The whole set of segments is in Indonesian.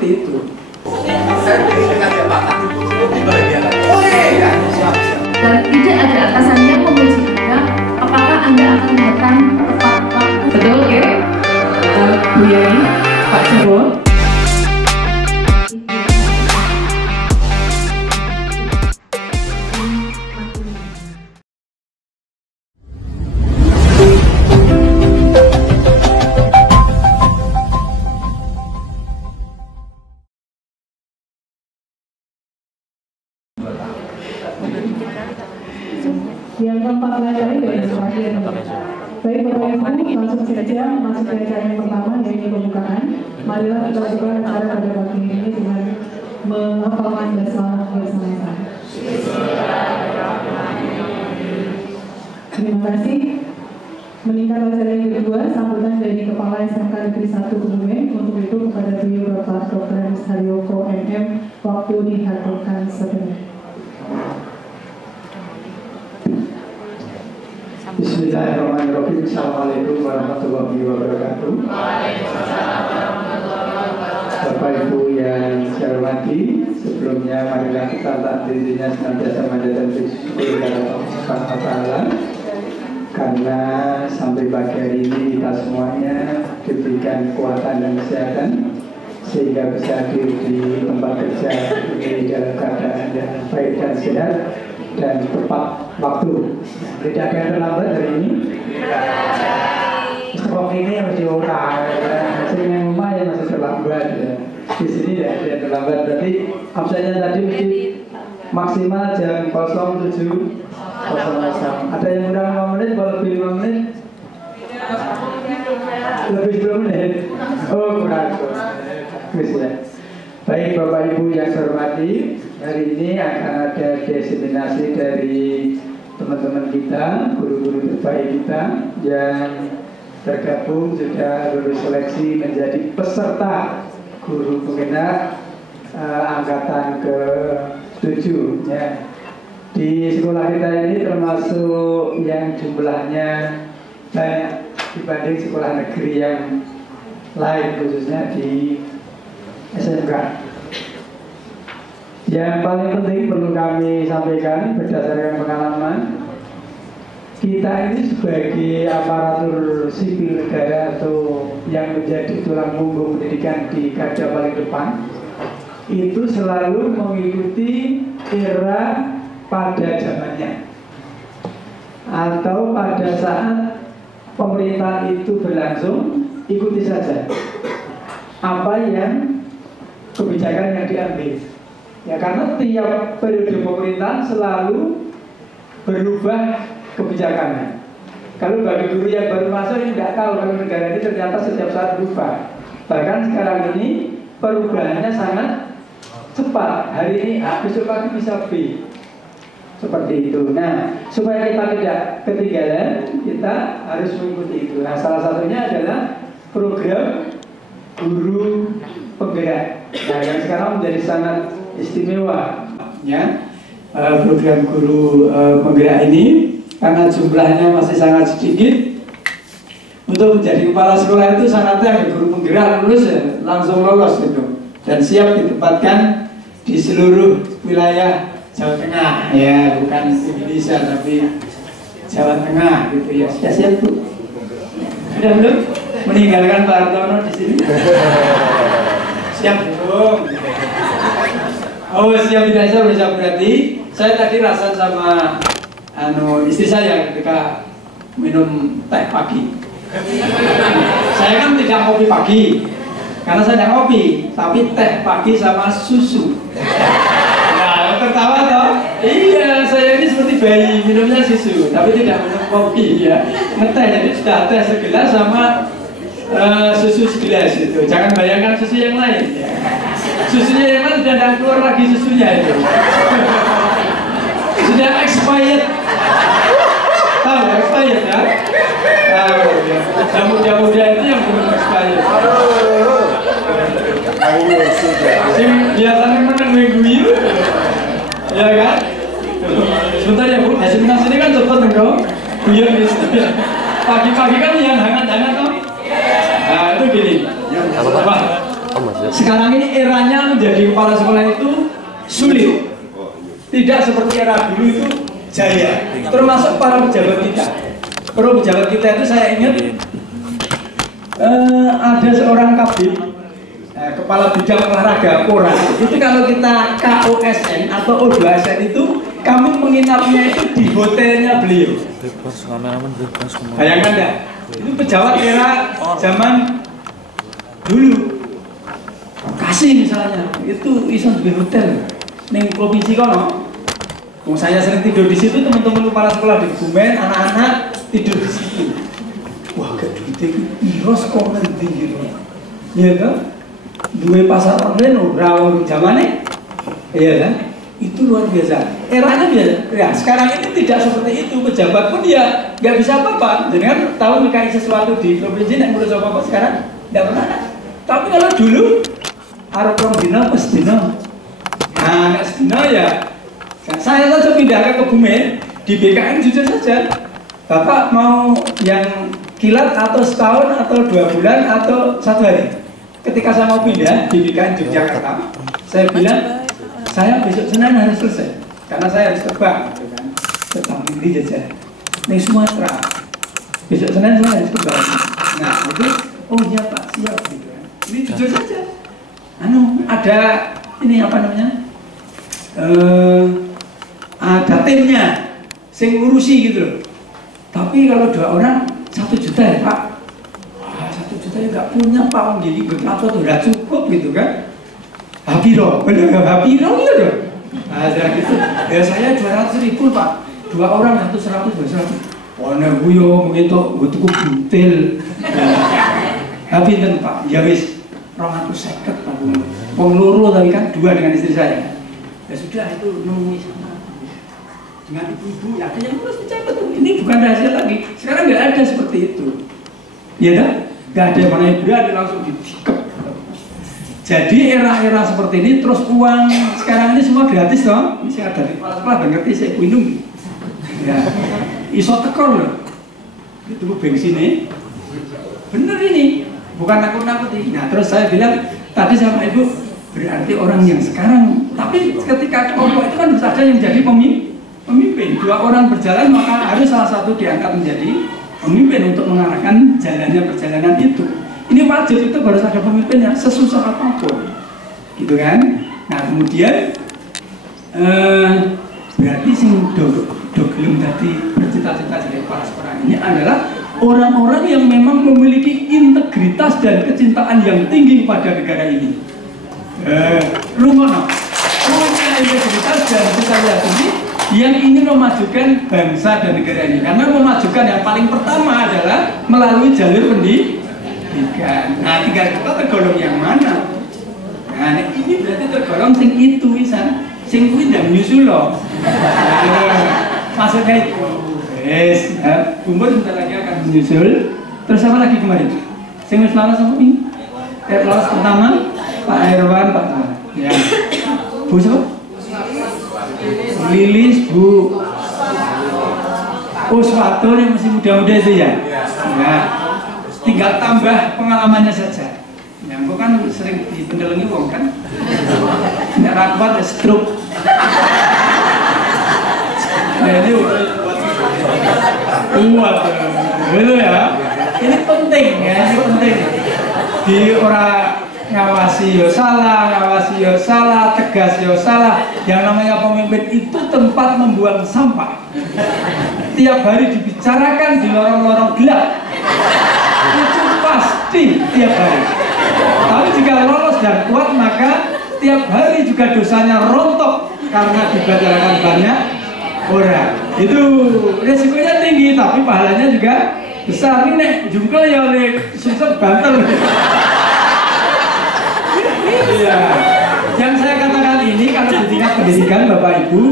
seperti itu. Dan tidak ada atasan yang menguji Anda apakah Anda akan datang tepat waktu. Betul, oke? Bu Yani, Pak Jarwo. Yang keempat lagi dari terakhir. Baik Bapak Ibu, langsung saja masuk ke acara yang pertama yaitu pembukaan. Marilah kita buka acara pada pagi ini dengan menghafalkan basmalah bersama-sama. Terima kasih. Meningkat acara yang kedua, sambutan dari Kepala SMK Negeri 1 Kebumen. Untuk itu kepada beliau Bapak Dr. Haryoko MM, waktu dihaturkan sebenarnya. Bismillahirrahmanirrahim. Assalamualaikum warahmatullahi wabarakatuh. Bapak Ibu yang saya hormati, sebelumnya marilah kita takdirnya senantiasa manjatan bersyukur kepada Allah Subhanahu wa Ta'ala, karena sampai pagi hari ini kita semuanya diberikan kekuatan dan kesehatan sehingga bisa hadir di tempat kerja ini dalam keadaan yang baik dan sehat dan tepat waktu. Tidak ada yang terlambat hari ini. Kok ini masih orang, hasilnya rumah ya masih terlambat ya. Di sini ya ada yang terlambat. Berarti absennya tadi mesti maksimal jam 07.00. Ada yang kurang 5 menit, kalau lebih 5 menit? Lebih 10 menit. Oh kurang. Baik Bapak Ibu yang saya hormati, hari ini akan ada diseminasi dari teman-teman kita, guru-guru terbaik kita yang tergabung sudah lulus seleksi menjadi peserta guru penggerak angkatan ke-7 ya. Di sekolah kita ini termasuk yang jumlahnya banyak dibanding sekolah negeri yang lain, khususnya di SMK. Yang paling penting perlu kami sampaikan berdasarkan pengalaman, kita ini sebagai aparatur sipil negara atau yang menjadi tulang punggung pendidikan di garda paling depan, itu selalu mengikuti era pada zamannya atau pada saat pemerintahan itu berlangsung, ikuti saja apa yang kebijakan yang diambil ya, karena tiap periode pemerintahan selalu berubah kebijakannya. Kalau bagi guru yang baru masuk ini tidak tahu kalau negara ini ternyata setiap saat berubah. Bahkan sekarang ini perubahannya sangat cepat. Hari ini A, besok pagi bisa B. Seperti itu. Nah, supaya kita tidak ketinggalan, kita harus mengikuti itu. Nah, salah satunya adalah program guru penggerak. Nah, yang sekarang menjadi sangat istimewa ya, program guru penggerak ini karena jumlahnya masih sangat sedikit. Untuk menjadi kepala sekolah itu syaratnya guru penggerak lulus ya, langsung lolos gitu, dan siap ditempatkan di seluruh wilayah Jawa Tengah ya, bukan Indonesia tapi Jawa Tengah gitu ya. Sudah siap Bu? Sudah belum? Meninggalkan Pak Hartono di sini. Siap belum? Oh siap, tidak siap bisa berarti. Saya tadi rasa sama istri saya ketika minum teh pagi. Saya kan tidak kopi pagi, karena saya tidak kopi, tapi teh pagi sama susu. Tertawa toh? Iya, saya ini seperti bayi minumnya susu, tapi tidak minum kopi ya. Ngeteh, jadi sudah teh segelas sama susu segelas itu. Jangan bayangkan susu yang lain ya. Susunya yang lain sudah tidak keluar lagi susunya itu. Sudah expired. Tahu expired ya? Tahu ya. Yang muda-muda itu yang belum expired. Biasanya menang minggu ya kan? Sebentar ya Bu, hasilnya ini kan cepat enggak? Guyon gitu. Pagi-pagi kan yang hangat-hangat toh. Nah itu gini. Wah, Sekarang ini eranya menjadi kepala sekolah itu sulit. Tidak seperti era dulu itu jaya. Termasuk para pejabat kita. Para pejabat kita itu saya ingat ada seorang kabin, kepala bidang olahraga Pora. Itu kalau kita KOSN atau O2SN itu kami menginapnya itu di hotelnya beliau. Bayangkan ya, itu pejabat era zaman dulu. Kasih misalnya, itu iso di hotel neng provinsi kono. Saya sering tidur di situ, teman-teman kepala sekolah di Kebumen, anak-anak tidur di situ. Wah, gak duit itu iros kok nanti gitu. Iya kan? Dua pasar online orang zamannya, iya kan? Itu luar biasa. Eranya biasa. Ya, sekarang ini tidak seperti itu. Pejabat pun dia nggak bisa apa-apa. Dengan tahu mekai sesuatu di provinsi yang belum apa-apa sekarang tidak pernah. Tapi kalau dulu, arep rong dino pas dino. Nah, nggak sedino ya. Saya saja pindah ke Kebumen di BKN jujur saja. Bapak mau yang kilat atau setahun atau 2 bulan atau 1 hari? Ketika saya mau pindah di BKN Yogyakarta, saya bilang saya besok Senin harus selesai karena saya harus terbang, gitu kan? Terbang di Jogja, di Sumatera. Besok Senin saya harus terbang. Nah itu, oh iya Pak, siap gitu kan? Ini jujur saja. Ada ini apa namanya? Ada timnya, saya ngurusi gitu loh. Tapi kalau 2 orang 1 juta ya Pak. 1 juta ya nggak punya Pak, jadi berapa tuh udah cukup gitu kan? Habiro, bener nggak Habiro gitu dong. Ada gitu. Ya saya 200.000 Pak. 2 orang 100, 200. Wah nebuyo begitu, butuh butil. Habis kan Pak, ya wis 250 Pak. Pengeluru tapi kan 2 dengan istri saya. Ya sudah itu nunggu sama dengan ibu-ibu, ya ada yang harus dicatat. Ini bukan rahasia lagi. Sekarang nggak ada seperti itu. Ya kan? Nggak ada yang mana yang berani langsung ditikep. Jadi era-era seperti ini terus uang sekarang ini semua gratis dong. Ini saya ada di kepala sekolah dan ngerti saya minum. Ya, iso tekor loh. Itu bensinnya. Bener ini, bukan nakut-nakuti. Nah terus saya bilang tadi sama ibu berarti orang yang sekarang. Tapi ketika kelompok itu kan harus ada yang jadi pemimpin. 2 orang berjalan maka harus salah satu diangkat menjadi pemimpin untuk mengarahkan jalannya perjalanan itu. Ini wajib, itu harus ada pemimpinnya sesusah apapun, gitu kan? Nah kemudian berarti sing gelem tadi bercita-cita jadi kepala sekolah ini adalah orang-orang yang memang memiliki integritas dan kecintaan yang tinggi pada negara ini. Lumono punya integritas dan kecintaan tinggi yang ingin memajukan bangsa dan negara ini. Karena memajukan yang paling pertama adalah melalui jalur pendidikan. Nah, tinggal kita tergolong yang mana? Nah, ini berarti tergolong sing itu bisa, sing kuwi ndang nyusul loh. Maksudnya itu, yes, umur sebentar lagi akan menyusul. Terus apa lagi kemarin? Sing wis lawas apa ini? Lawas pertama, Pak Herwan, Pak ya. Bu siapa? Lilis, Bu Uswato yang masih muda-muda itu ya? Ya. Tinggal tambah pengalamannya saja. Yang kok kan sering dipendelengi wong kan? Nggak rapat ya stroke. Nah ini kuat, gitu ya. Ini penting ya, ini penting. Di orang ngawasi yo salah, tegas yo salah. Yang namanya pemimpin itu tempat membuang sampah. Tiap hari dibicarakan di lorong-lorong gelap. Itu pasti tiap hari. Tapi jika lolos dan kuat maka tiap hari juga dosanya rontok karena dibicarakan banyak orang. Itu resikonya tinggi tapi pahalanya juga besar. Ini nek jungkel ya oleh susah bantal. Iya. Yang saya katakan ini kalau di tingkat pendidikan Bapak Ibu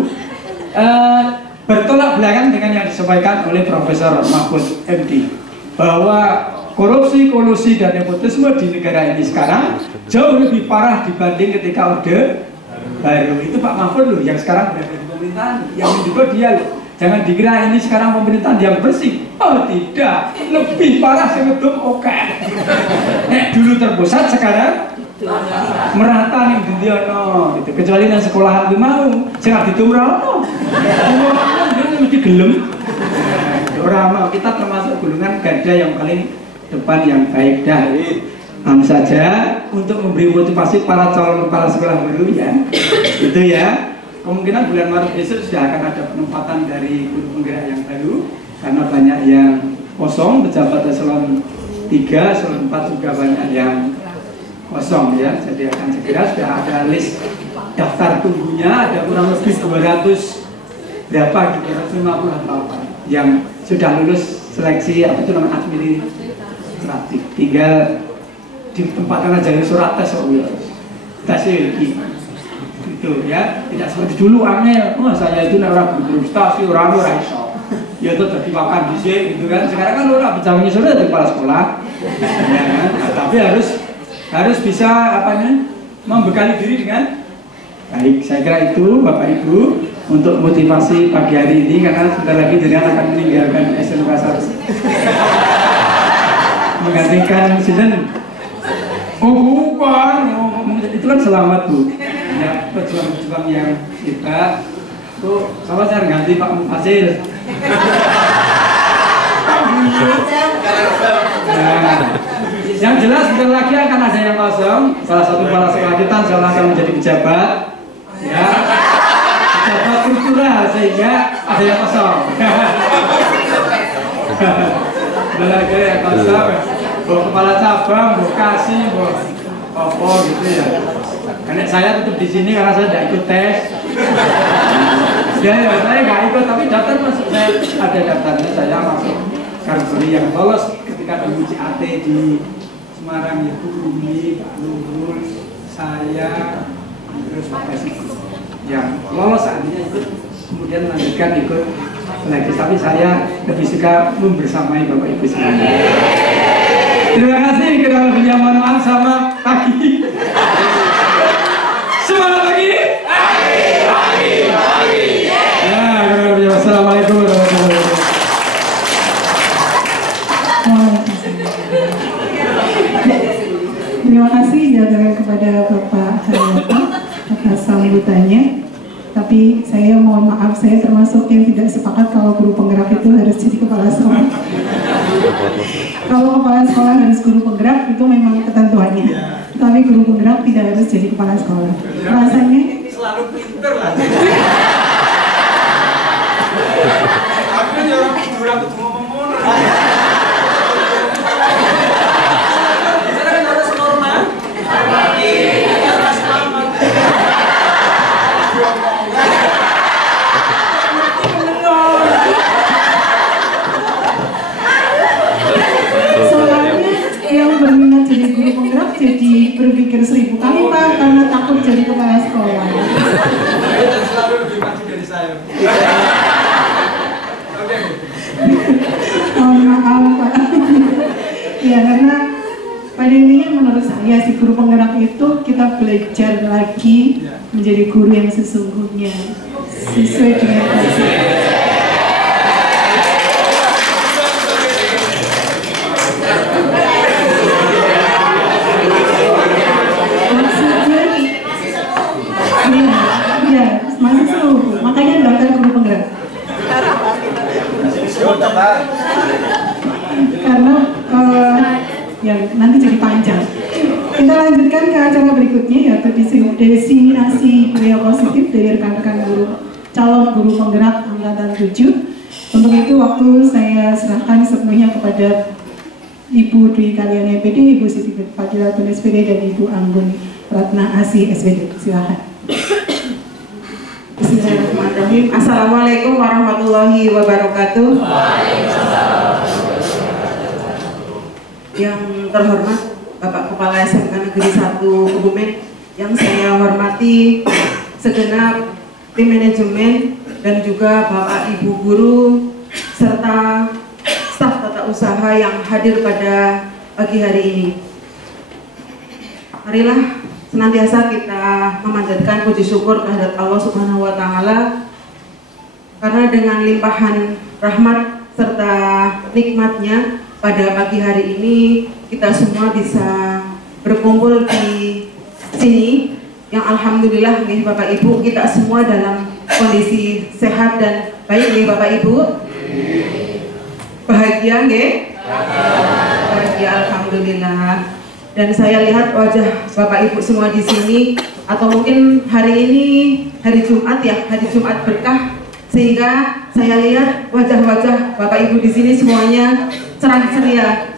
bertolak belakang dengan yang disampaikan oleh Profesor Mahfud MD bahwa korupsi, kolusi, dan nepotisme di negara ini sekarang jauh lebih parah dibanding ketika Orde Baru. Itu Pak Mahfud loh yang sekarang berada di pemerintahan, yang juga dia loh. Jangan dikira ini sekarang pemerintahan yang bersih. Oh tidak, lebih parah sebetulnya oke. Dulu terpusat, sekarang merata nih di ono gitu. Kecuali yang sekolahan gue mau sing ditumrah ono dia mesti gelem. Orang mau, kita termasuk golongan garda yang paling depan yang baik dah. Saja untuk memberi motivasi para calon kepala sekolah baru ya. Itu ya. Kemungkinan bulan Maret besok sudah akan ada penempatan dari guru penggerak yang baru karena banyak yang kosong, pejabat eselon 3, eselon 4 juga banyak yang kosong ya. Jadi akan segera sudah ada list daftar tunggunya, ada kurang lebih 200 berapa gitu, 250 yang sudah lulus seleksi apa itu namanya administratif, tinggal ditempatkan aja surat tes tes itu ya, tidak seperti dulu angel, saya itu orang berprestasi orang iso ya itu jadi makan di sini gitu kan. Sekarang kan orang pejabatnya sudah dari kepala sekolah ya kan? Nah, tapi harus bisa apanya membekali diri dengan baik. Saya kira itu Bapak Ibu untuk motivasi pagi hari ini, karena sebentar lagi jenengan akan meninggalkan SMK 1 menggantikan Sinden. Oh bukan, itu kan selamat Bu ya, pejuang-pejuang yang kita tuh sama saya ganti Pak Mufasil. Nah, yang jelas sebentar lagi akan ada yang kosong. Salah satu kepala sekolah kita akan menjadi pejabat ya, pejabat kultural, sehingga ada yang kosong. Ada lagi yang kosong, bawa kepala cabang, bawa kasih, bawa apa gitu ya. Karena saya tetap di sini karena saya tidak ikut tes. Ya, saya nggak ikut, tapi daftar masuk, saya ada daftarnya, saya masuk kategori yang lolos ketika diuji AT di Semarang, Ibu Umi, Pak Luhur, saya, terus Pak Pesi yang lolos artinya ikut, kemudian melanjutkan ikut lagi, tapi saya lebih suka membersamai Bapak Ibu semuanya. Terima kasih, kita lebih mohon maaf sama pagi. Semangat pagi. Ya, assalamualaikum warahmatullahi wabarakatuh. Terima kasih jaga kepada Bapak Haryoto atas sambutannya. Tapi saya mohon maaf, saya termasuk yang tidak sepakat kalau guru penggerak itu harus jadi kepala sekolah. Kalau kepala sekolah harus guru penggerak itu memang ketentuannya. Tapi guru penggerak tidak harus jadi kepala sekolah. Rasanya selalu pinter lah. Aku kan orang tidur aku cuma ngomong. Jadi berpikir 1000 kali Pak, karena takut jadi kepala sekolah. Dan selalu lebih maju dari saya. Mohon maaf Pak. Ya, karena pada intinya menurut saya si guru penggerak itu kita belajar lagi menjadi guru yang sesungguhnya sesuai dengan passion. Makanya daftar guru penggerak. Karena ya nanti jadi panjang. Kita lanjutkan ke acara berikutnya, yaitu diseminasi budaya positif dari rekan-rekan guru calon guru penggerak angkatan 7. Untuk itu waktu saya serahkan sepenuhnya kepada Ibu Dwi Kalyani SPD, Ibu Siti Fadilatun SPD, dan Ibu Anggun Ratna Asih SPD. Silakan. Bismillahirrahmanirrahim. Assalamualaikum warahmatullahi wabarakatuh. Yang terhormat Bapak Kepala SMK Negeri 1 Kebumen, yang saya hormati segenap tim manajemen dan juga Bapak Ibu guru serta staf tata usaha yang hadir pada pagi hari ini. Marilah senantiasa kita memanjatkan puji syukur kehadirat Allah Subhanahu wa Ta'ala, karena dengan limpahan rahmat serta nikmatnya pada pagi hari ini kita semua bisa berkumpul di sini, yang alhamdulillah nih Bapak Ibu kita semua dalam kondisi sehat dan baik nih Bapak Ibu. Bahagia nggih? Bahagia alhamdulillah. Dan saya lihat wajah Bapak Ibu semua di sini, atau mungkin hari ini hari Jumat ya, hari Jumat berkah, sehingga saya lihat wajah-wajah Bapak Ibu di sini semuanya cerah ceria,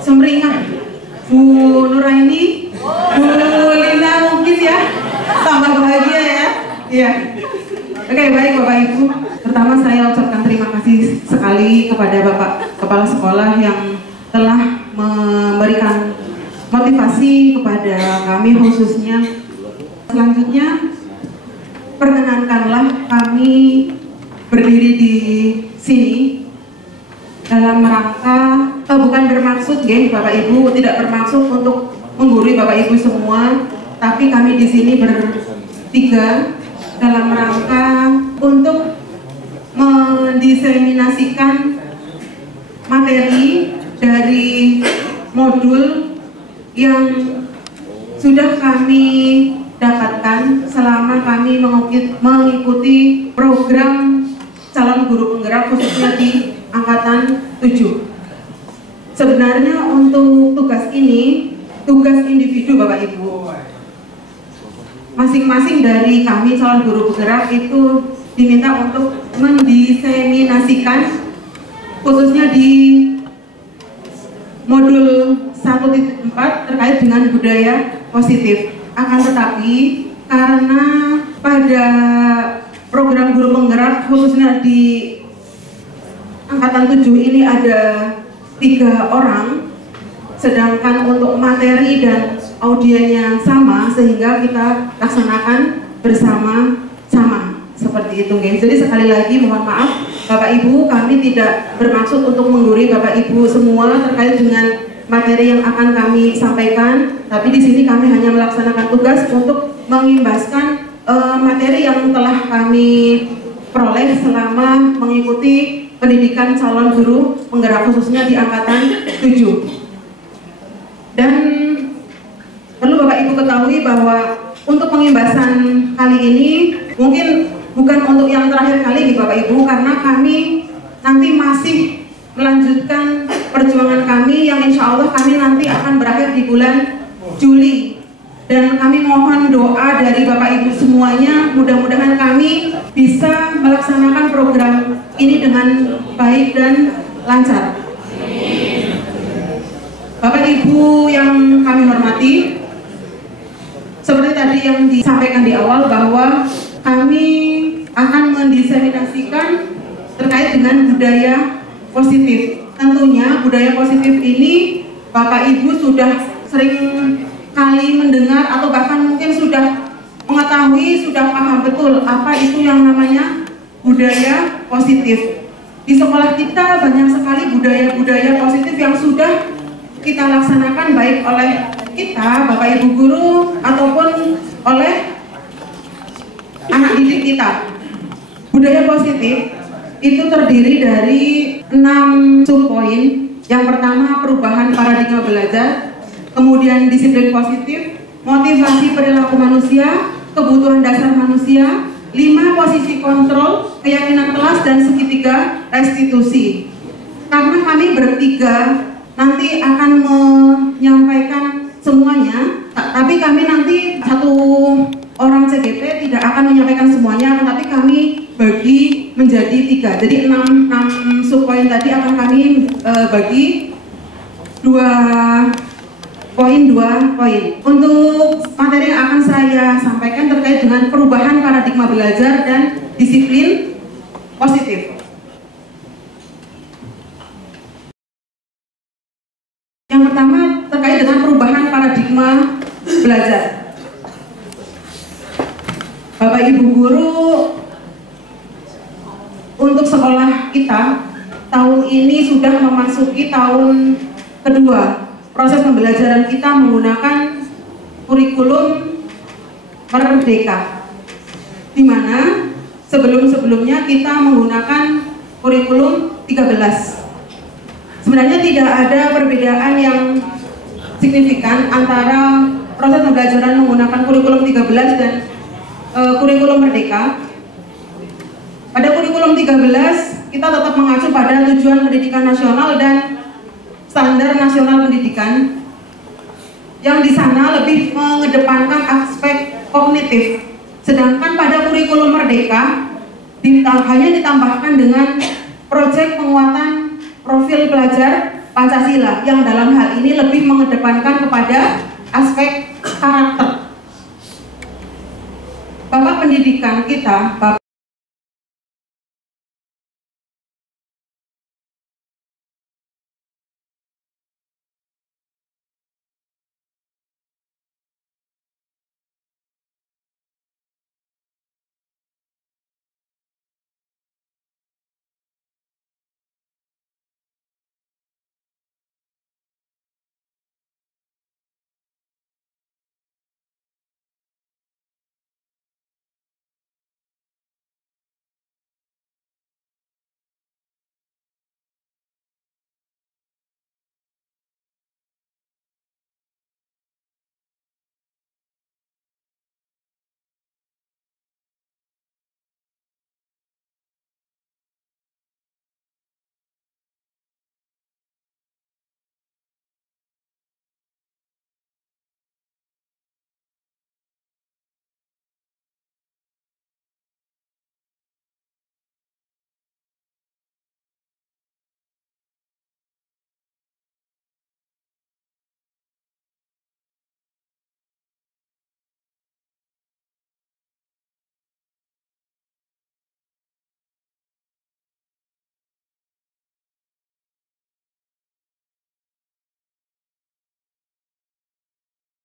sumringah. Bu Nuraini, Bu Lina mungkin ya, tambah bahagia ya. Iya. Oke, baik Bapak Ibu. Pertama saya ucapkan terima kasih sekali kepada Bapak Kepala Sekolah yang telah memberikan motivasi kepada kami khususnya. Selanjutnya, perkenankanlah kami berdiri di sini dalam rangka bukan bermaksud ya Bapak Ibu, tidak bermaksud untuk menggurui Bapak Ibu semua, tapi kami di sini bertiga dalam rangka untuk mendiseminasikan materi dari modul yang sudah kami dapatkan selama kami mengikuti program calon guru penggerak khususnya di angkatan 7. Sebenarnya untuk tugas ini tugas individu Bapak Ibu. Masing-masing dari kami calon guru penggerak itu diminta untuk mendiseminasikan khususnya di modul 1.4 terkait dengan budaya positif. Akan tetapi karena pada program guru penggerak khususnya di angkatan 7 ini ada 3 orang, sedangkan untuk materi dan audiennya sama, sehingga kita laksanakan bersama-sama seperti itu guys. Jadi sekali lagi mohon maaf Bapak Ibu, kami tidak bermaksud untuk menggurui Bapak Ibu semua terkait dengan materi yang akan kami sampaikan, tapi di sini kami hanya melaksanakan tugas untuk mengimbaskan materi yang telah kami peroleh selama mengikuti pendidikan calon guru penggerak khususnya di angkatan 7. Dan perlu Bapak Ibu ketahui bahwa untuk pengimbasan kali ini mungkin bukan untuk yang terakhir kali Bapak Ibu, karena kami nanti masih melanjutkan perjuangan kami yang insya Allah kami nanti akan berakhir di bulan Juli. Dan kami mohon doa dari Bapak Ibu semuanya, mudah-mudahan kami bisa melaksanakan program ini dengan baik dan lancar. Bapak Ibu yang kami hormati, seperti tadi yang disampaikan di awal bahwa kami akan mendiseminasikan terkait dengan budaya positif. Tentunya budaya positif ini Bapak Ibu sudah sering kali mendengar atau bahkan mungkin sudah mengetahui, sudah paham betul apa itu yang namanya budaya positif. Di sekolah kita banyak sekali budaya-budaya positif yang sudah kita laksanakan baik oleh kita, Bapak Ibu guru, ataupun oleh anak didik kita. Budaya positif itu terdiri dari 6 subpoin. Yang pertama perubahan paradigma belajar, kemudian disiplin positif, motivasi perilaku manusia, kebutuhan dasar manusia, 5 posisi kontrol, keyakinan kelas, dan segitiga restitusi. Karena kami bertiga nanti akan menyampaikan semuanya, tapi kami nanti satu orang CGP tidak akan menyampaikan semuanya, tetapi kami bagi menjadi 3. Jadi 6 subpoin tadi akan kami bagi 2 poin. Untuk materi yang akan saya sampaikan terkait dengan perubahan paradigma belajar dan disiplin positif. Yang pertama terkait dengan perubahan paradigma belajar. Bapak Ibu guru, untuk sekolah kita tahun ini sudah memasuki tahun kedua. Proses pembelajaran kita menggunakan kurikulum Merdeka, di mana sebelum-sebelumnya kita menggunakan kurikulum 13. Sebenarnya tidak ada perbedaan yang signifikan antara proses pembelajaran menggunakan kurikulum 13 dan kurikulum Merdeka. Pada kurikulum 13 kita tetap mengacu pada tujuan pendidikan nasional dan standar nasional pendidikan, yang di sana lebih mengedepankan aspek kognitif. Sedangkan pada kurikulum Merdeka hanya ditambahkan dengan proyek penguatan profil pelajar Pancasila, yang dalam hal ini lebih mengedepankan kepada aspek karakter. Bapak pendidikan kita, Bapak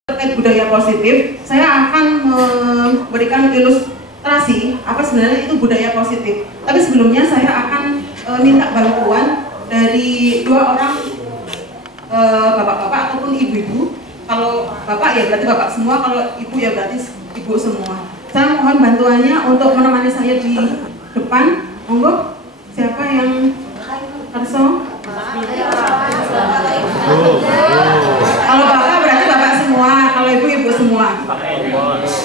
terkait budaya positif, saya akan memberikan ilustrasi apa sebenarnya itu budaya positif. Tapi sebelumnya saya akan minta bantuan dari dua orang bapak-bapak ataupun ibu-ibu. Kalau bapak ya berarti bapak semua, kalau ibu ya berarti ibu semua. Saya mohon bantuannya untuk menemani saya di depan. Monggo, siapa yang Karso? Kalau bapak berarti bapak semua, kalau ibu ibu semua.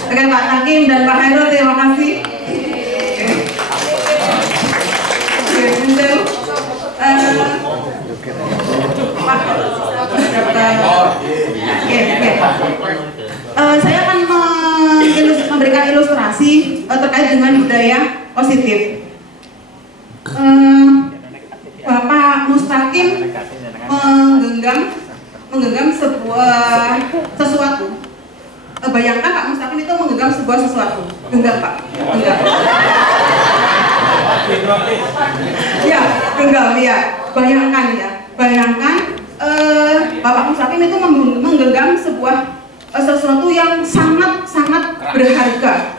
Oke, Pak Hakim dan Pak Hairul, terima kasih. Saya akan memberikan ilustrasi terkait dengan budaya positif. Bapak Mustaqim menggenggam sebuah sesuatu. Bayangkan Pak Mustaqim itu menggenggam sebuah sesuatu. Genggam Pak, genggam. Ya, genggam ya. Bayangkan ya. Bayangkan Bapak Mustaqim itu menggenggam sebuah sesuatu yang sangat berharga.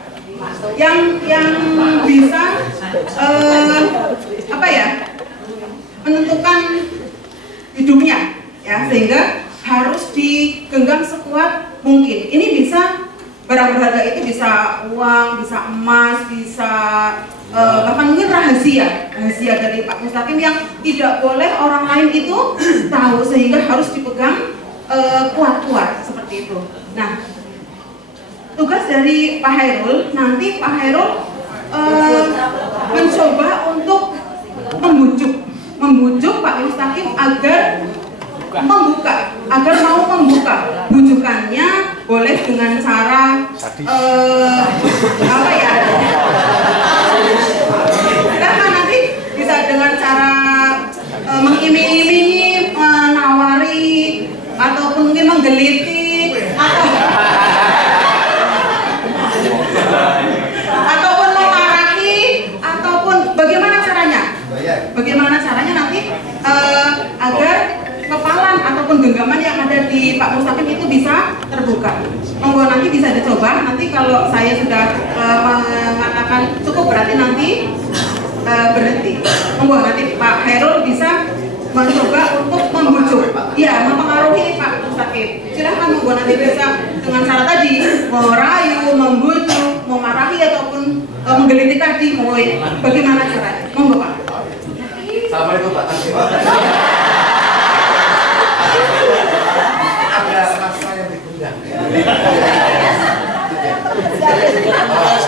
Yang bisa apa ya? Menentukan hidupnya, ya, sehingga harus digenggam sekuat mungkin. Ini bisa barang berharga itu bisa uang, bisa emas, bisa bahkan mungkin rahasia dari Pak Mustaqim yang tidak boleh orang lain itu tahu, sehingga harus dipegang kuat-kuat seperti itu. Nah, tugas dari Pak Hairul, nanti Pak Hairul mencoba untuk membujuk Pak Mustaqim agar mau membuka. Bujukannya boleh dengan cara apa ya? Karena nanti bisa dengan cara mengiming-imingi, menawari, ataupun mungkin menggeliti, ataupun memarahi, ataupun bagaimana caranya? Bagaimana caranya nanti agar kepalan ataupun genggaman yang ada di Pak Mustaqim itu bisa terbuka. Monggo nanti bisa dicoba. Nanti kalau saya sudah mengatakan cukup, berarti nanti berhenti. Monggo nanti Pak Hairul bisa mencoba untuk membujuk, ya, mempengaruhi Pak Mustaqim. Silahkan monggo nanti bisa dengan cara tadi, mau rayu, membujuk, memarahi ataupun menggeliti tadi, mau bagaimana caranya? Monggo Pak. Assalamualaikum Pak. Ada masa yang diundang.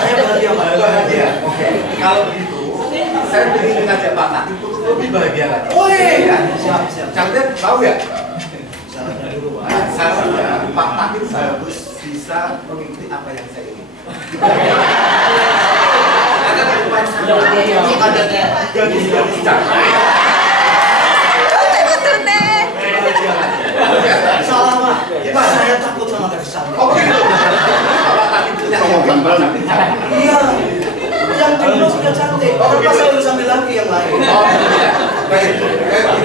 Saya bahagia, Pak. Bahagia. Oke. Kalau begitu, saya ingin mengajak Pak Takim untuk lebih bahagia lagi. Oh iya. Siap. Cantik tahu ya? Saya Pak Takim harus bisa mengikuti apa yang saya ingin. Ada gadis-gadis cantik. Salah, Pak. Saya takut sama gadis cantik. Oh begitu. Pak Takim punya yang cantik. Iya. Yang dulu sudah cantik. Kenapa saya harus ambil lagi yang lain? Oh iya. Baik.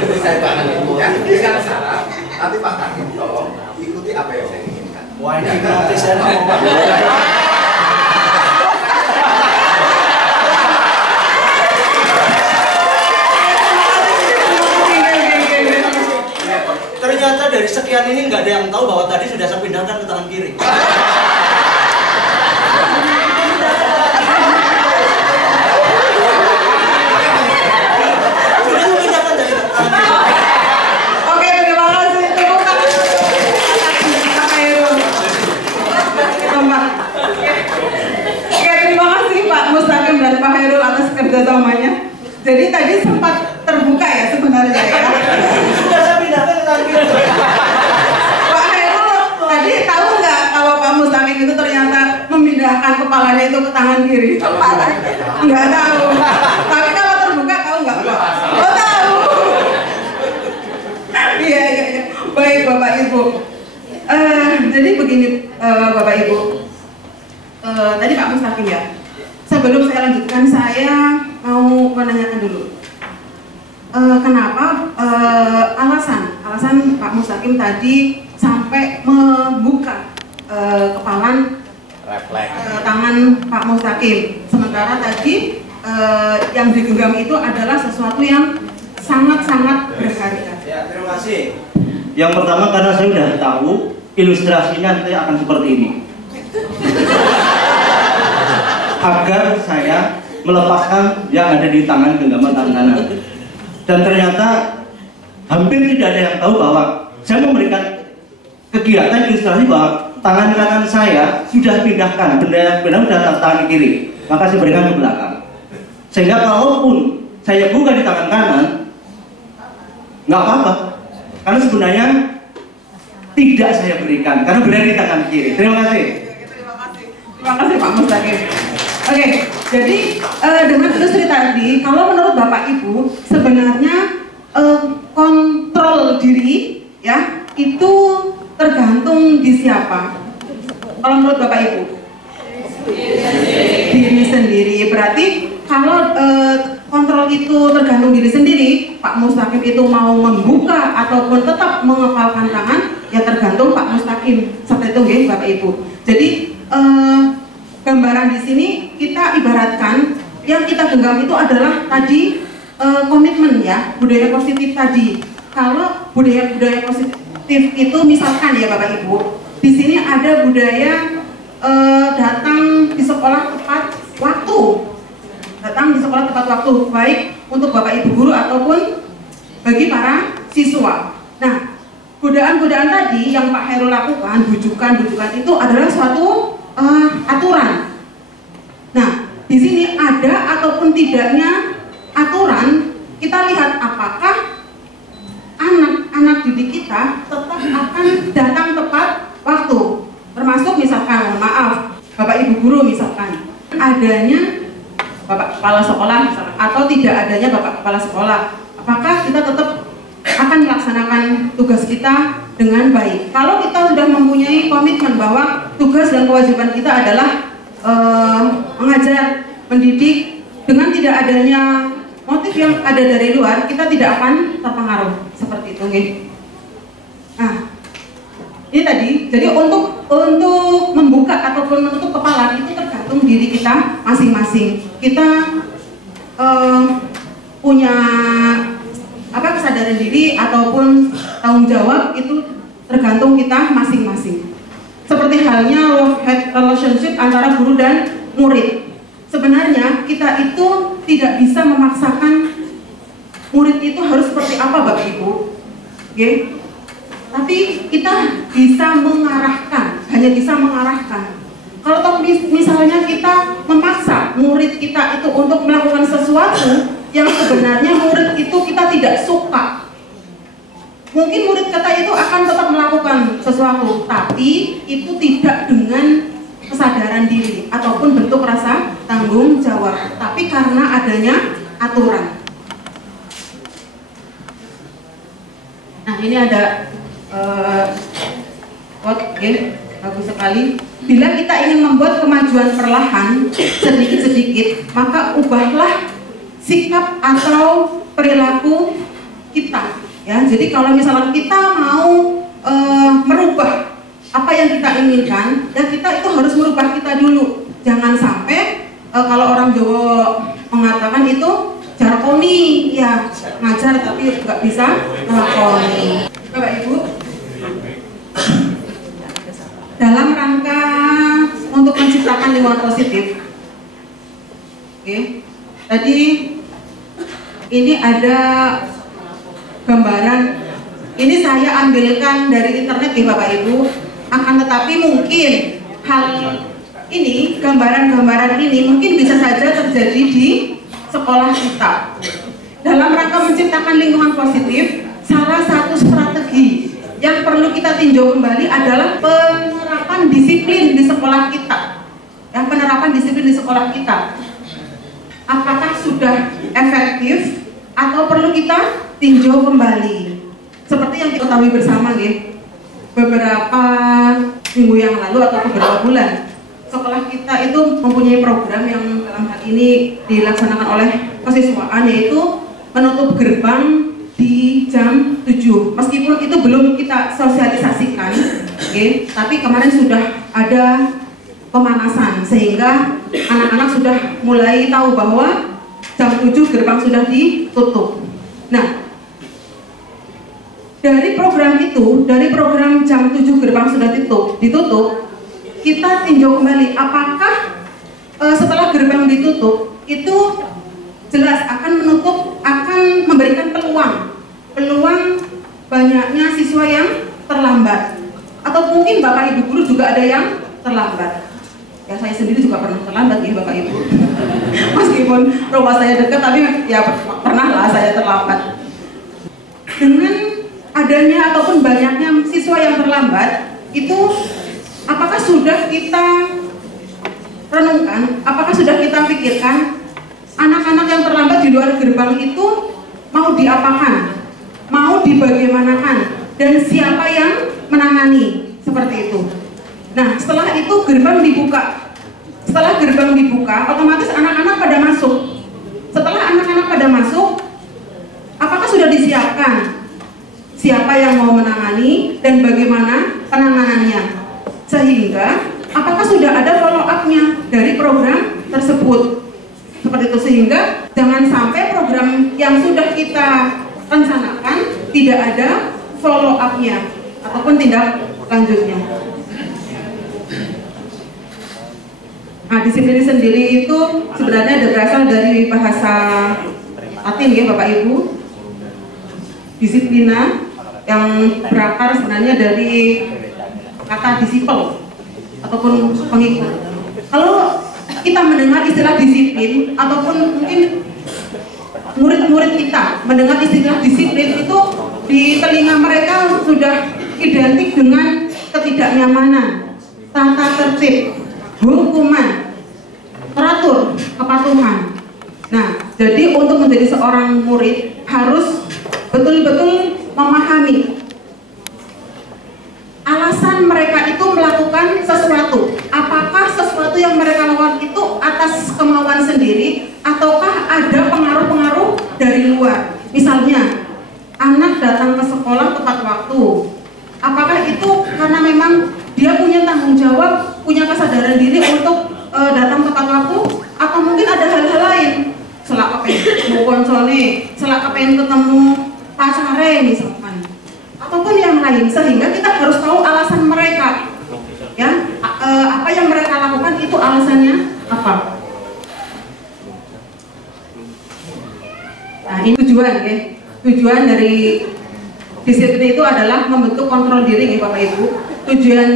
Itu saya banget ya. Dengan syarat nanti Pak Takim tolong ikuti apa yang saya inginkan. Wah, ini gratis saya nggak mau, Pak. Ternyata dari sekian ini nggak ada yang tahu bahwa tadi sudah saya pindahkan ke tangan kiri. Sudah saya pindahkan dari tangan kiri. Oke, terima kasih. Tepuk tangan. Pak Khairul. Oke, terima kasih Pak Mustaqim dan Pak Khairul atas kerjasamanya. Jadi tadi sempat terbuka ya sebenarnya ya. Sudah saya pindahkan ke tangan kiri. Pak Khairul tadi tahu nggak kalau Pak Mustaqim itu ternyata memindahkan kepalanya itu ke tangan kiri? Nggak tahu. Tapi kalau terbuka tahu nggak Pak? Oh tahu. Iya. Baik Bapak Ibu. Jadi begini Bapak Ibu. Tadi Pak Mustaqim ya. Sebelum saya lanjutkan, saya mau menanyakan dulu. Kenapa alasan Pak Mustaqim tadi sampai membuka kepalan tangan Pak Mustaqim, sementara tadi yang digenggam itu adalah sesuatu yang sangat-sangat berharga. Ya, terima kasih. Yang pertama karena saya sudah tahu ilustrasinya nanti akan seperti ini. Agar saya melepaskan yang ada di tangan genggaman tangan kanan. Dan ternyata hampir tidak ada yang tahu bahwa saya memberikan kegiatan ilustrasi bahwa tangan kanan saya sudah pindahkan, benda sudah tangan kiri, maka saya berikan ke belakang. Sehingga kalaupun saya buka di tangan kanan, nggak apa-apa, karena sebenarnya tidak saya berikan, karena berada di tangan kiri. Terima kasih. Terima kasih Pak Mustaqim. Oke, jadi dengan industri tadi, kalau menurut Bapak Ibu, sebenarnya kontrol diri ya itu tergantung di siapa? Kalau menurut Bapak Ibu, diri sendiri. Berarti kalau kontrol itu tergantung diri sendiri, Pak Mustaqim itu mau membuka ataupun tetap mengepalkan tangan, ya tergantung Pak Mustaqim. Seperti itu ya Bapak Ibu. Jadi gambaran di sini kita ibaratkan yang kita genggam itu adalah tadi komitmen ya, budaya positif tadi. Kalau budaya positif itu misalkan ya Bapak Ibu, di sini ada budaya datang di sekolah tepat waktu, baik untuk Bapak Ibu guru ataupun bagi para siswa. Nah, godaan-godaan tadi yang Pak Khairul lakukan, bujukan itu adalah suatu aturan. Nah, di sini ada ataupun tidaknya aturan, kita lihat apakah anak-anak didik kita tetap akan datang tepat waktu. Termasuk misalkan, mohon maaf, Bapak Ibu guru misalkan, adanya Bapak Kepala Sekolah misalkan, atau tidak adanya Bapak Kepala Sekolah, apakah kita tetap akan melaksanakan tugas kita dengan baik? Kalau kita sudah mempunyai komitmen bahwa tugas dan kewajiban kita adalah mengajar, mendidik, dengan tidak adanya motif yang ada dari luar, kita tidak akan terpengaruh seperti itu, nggih. Nah, ini tadi, jadi untuk membuka ataupun menutup kepala itu tergantung diri kita masing-masing. Kita punya kesadaran diri ataupun tanggung jawab itu tergantung kita masing-masing. Seperti halnya love-hate relationship antara guru dan murid. Sebenarnya kita itu tidak bisa memaksakan murid itu harus seperti apa Bapak Ibu, okay? Tapi kita bisa mengarahkan, hanya bisa mengarahkan. Kalau misalnya kita memaksa murid kita itu untuk melakukan sesuatu yang sebenarnya murid itu kita tidak suka, mungkin murid kita itu akan tetap melakukan sesuatu, tapi itu tidak dengan kesadaran diri ataupun bentuk rasa tanggung jawab, tapi karena adanya aturan. Nah, ini ada quote, bagus sekali. Bila kita ingin membuat kemajuan perlahan, sedikit-sedikit, maka ubahlah sikap atau perilaku kita. Ya, jadi kalau misalnya kita mau merubah apa yang kita inginkan, ya kita itu harus merubah kita dulu. Jangan sampai kalau orang Jawa mengatakan itu jarkoni, ya ngajar tapi nggak bisa ngelakoni. Bapak Ibu, dalam rangka untuk menciptakan lingkungan positif, tadi ini ada gambaran, ini saya ambilkan dari internet ya Bapak Ibu, akan tetapi mungkin hal ini, gambaran-gambaran ini mungkin bisa saja terjadi di sekolah kita. Dalam rangka menciptakan lingkungan positif, salah satu strategi yang perlu kita tinjau kembali adalah penerapan disiplin di sekolah kita. Ya, penerapan disiplin di sekolah kita. Apakah sudah efektif atau perlu kita tinjau kembali? Seperti yang kita ketahui bersama, beberapa minggu yang lalu atau beberapa bulan, sekolah kita itu mempunyai program yang dalam hal ini dilaksanakan oleh kesiswaan, yaitu menutup gerbang di jam 7. Meskipun itu belum kita sosialisasikan, tapi kemarin sudah ada pemanasan sehingga anak-anak sudah mulai tahu bahwa jam 7 gerbang sudah ditutup. Nah, dari program itu, dari program jam 7 gerbang sudah ditutup, kita tinjau kembali apakah setelah gerbang ditutup itu jelas akan memberikan peluang banyaknya siswa yang terlambat, atau mungkin Bapak Ibu guru juga ada yang terlambat. Ya, saya sendiri juga pernah terlambat ya Bapak Ibu. Meskipun rumah saya dekat, tapi ya pernah lah saya terlambat. Dengan adanya ataupun banyaknya siswa yang terlambat itu, apakah sudah kita renungkan, apakah sudah kita pikirkan anak-anak yang terlambat di luar gerbang itu mau diapakan, mau dibagaimanakan, dan siapa yang menangani, seperti itu. Nah, setelah itu gerbang dibuka. Setelah gerbang dibuka, otomatis anak-anak pada masuk. Setelah anak-anak pada masuk, apakah sudah disiapkan siapa yang mau menangani dan bagaimana penanganannya? Sehingga apakah sudah ada follow up-nya dari program tersebut? Seperti itu, sehingga jangan sampai program yang sudah kita rencanakan tidak ada follow up-nya ataupun tindak lanjutnya. Nah, disiplin sendiri itu sebenarnya berasal dari bahasa Latin ya Bapak Ibu. Disiplina yang berakar sebenarnya dari kata disiple ataupun pengikut. Kalau kita mendengar istilah disiplin, ataupun mungkin murid-murid kita mendengar istilah disiplin, itu di telinga mereka sudah identik dengan ketidaknyamanan, tata tertib, hukuman, teratur, kepatuhan. Nah, jadi untuk menjadi seorang murid harus betul-betul memahami alasan mereka itu melakukan sesuatu. Apakah sesuatu yang mereka lakukan itu atas kemauan sendiri, ataukah ada pengaruh-pengaruh dari luar? Misalnya, anak datang ke sekolah tepat waktu. Apakah itu karena memang dia punya tanggung jawab, punya kesadaran diri untuk datang tepat waktu, atau mungkin ada hal-hal lain? Selak kepengen mau koncone, selak kepengen ketemu pacare misalkan, ataupun yang lain, sehingga kita harus tahu alasan mereka, ya, apa yang mereka lakukan itu alasannya apa. Nah, ini tujuan ya, tujuan dari disiplin itu adalah membentuk kontrol diri ya Bapak Ibu. Tujuan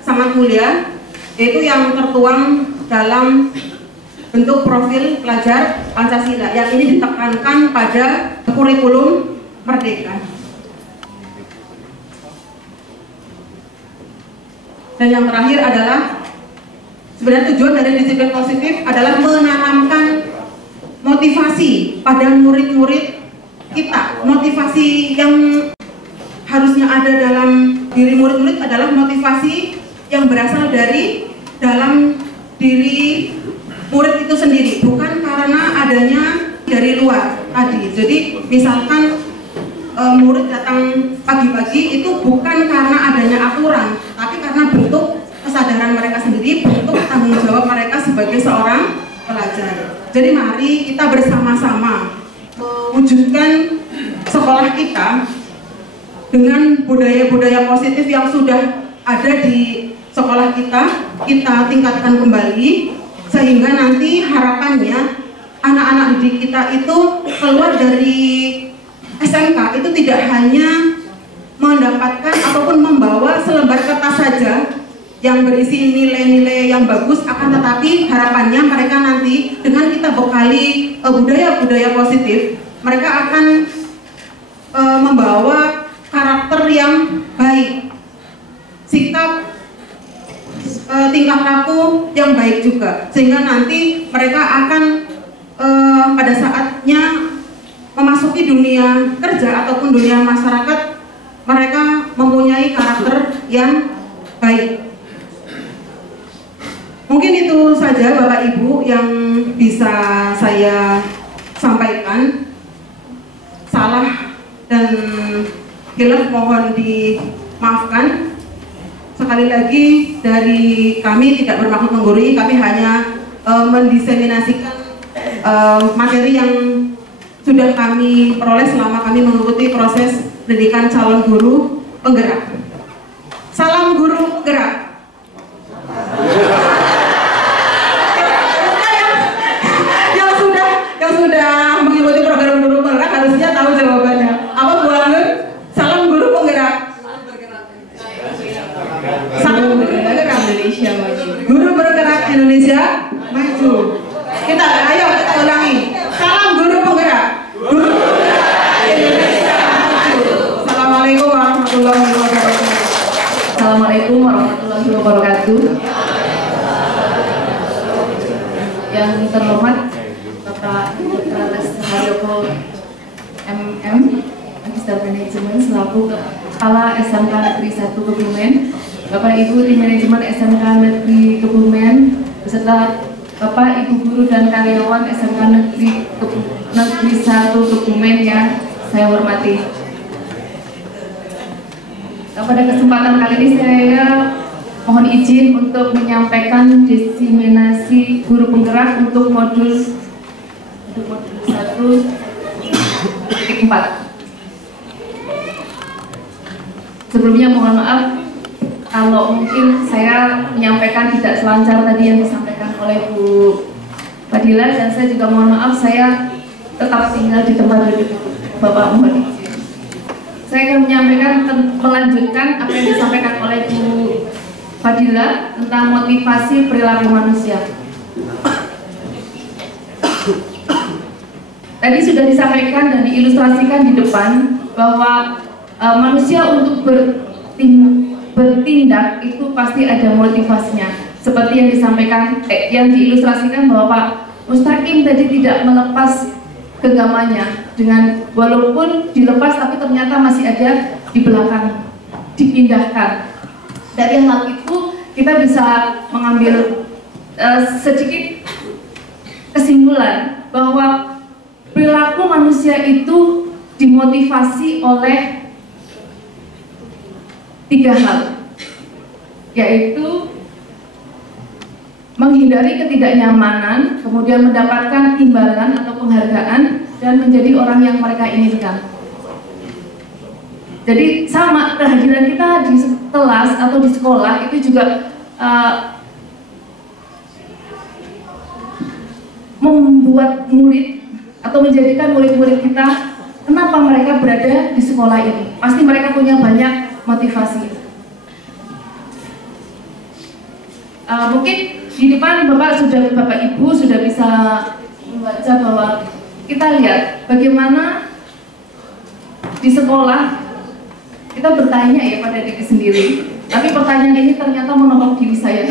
sangat mulia, yaitu yang tertuang dalam bentuk profil pelajar Pancasila yang ini ditekankan pada kurikulum Merdeka. Dan yang terakhir adalah sebenarnya tujuan dari disiplin positif adalah menanamkan motivasi pada murid-murid kita. Motivasi yang harusnya ada dalam diri murid-murid adalah motivasi yang berasal dari dalam diri murid itu sendiri, bukan karena adanya dari luar tadi. Jadi misalkan murid datang pagi-pagi itu bukan karena adanya aturan, tapi karena bentuk kesadaran mereka sendiri, bentuk tanggung jawab mereka sebagai seorang pelajar. Jadi mari kita bersama-sama mewujudkan sekolah kita dengan budaya-budaya positif yang sudah ada di sekolah kita tingkatkan kembali, sehingga nanti harapannya anak-anak didik kita itu keluar dari SMK itu tidak hanya mendapatkan ataupun membawa selembar kertas saja yang berisi nilai-nilai yang bagus, akan tetapi harapannya mereka nanti dengan kita bekali budaya-budaya positif, mereka akan membawa karakter yang baik, sikap tingkah laku yang baik juga, sehingga nanti mereka akan pada saatnya memasuki dunia kerja ataupun dunia masyarakat, mereka mempunyai karakter yang baik. Mungkin itu saja Bapak Ibu yang bisa saya sampaikan. Salah dan hilaf mohon dimaafkan. Sekali lagi dari kami tidak bermaksud menggurui, kami hanya mendiseminasikan materi yang sudah kami peroleh selama kami mengikuti proses pendidikan calon guru penggerak. Salam guru penggerak. Yang sudah mengikuti program guru penggerak harusnya tahu jawabannya. Apa Bu Anggun? Salam guru penggerak. Salam guru penggerak Indonesia maju. Guru bergerak Indonesia maju. Ayo kita ulangi. Salam guru penggerak. Guru bergerak Indonesia maju. Assalamualaikum warahmatullahi wabarakatuh. Assalamualaikum warahmatullahi wabarakatuh. Yang terhormat Bapak Harjoko MM, Magister Manajemen selaku Kepala SMK Negeri 1 Kebumen, Bapak Ibu tim Manajemen SMK Negeri Kebumen, beserta Bapak Ibu guru dan karyawan SMK Negeri 1 Kebumen yang saya hormati. Pada kesempatan kali ini saya mohon izin untuk menyampaikan diseminasi guru penggerak untuk modul 1.4. Sebelumnya mohon maaf kalau mungkin saya menyampaikan tidak selancar tadi yang disampaikan oleh Bu Fadila, dan saya juga mohon maaf saya tetap tinggal di tempat duduk Bapak mohon izin. Saya akan melanjutkan apa yang disampaikan oleh Bu Fadila tentang motivasi perilaku manusia. Tadi sudah disampaikan dan diilustrasikan di depan bahwa manusia untuk bertindak itu pasti ada motivasinya. Seperti yang disampaikan, yang diilustrasikan bahwa Pak Mustaqim tadi tidak melepas genggamannya, dengan walaupun dilepas tapi ternyata masih ada di belakang, dipindahkan. Dari hal itu kita bisa mengambil sedikit kesimpulan bahwa perilaku manusia itu dimotivasi oleh 3 hal, yaitu menghindari ketidaknyamanan, kemudian mendapatkan imbalan atau penghargaan, dan menjadi orang yang mereka inginkan. Jadi sama kehadiran kita di kelas atau di sekolah itu juga membuat murid atau menjadikan murid-murid kita, kenapa mereka berada di sekolah ini? Pasti mereka punya banyak motivasi. mungkin di depan Bapak Ibu sudah bisa membaca bahwa kita lihat bagaimana di sekolah kita bertanya ya pada diri sendiri, tapi pertanyaan ini ternyata menolak diri saya.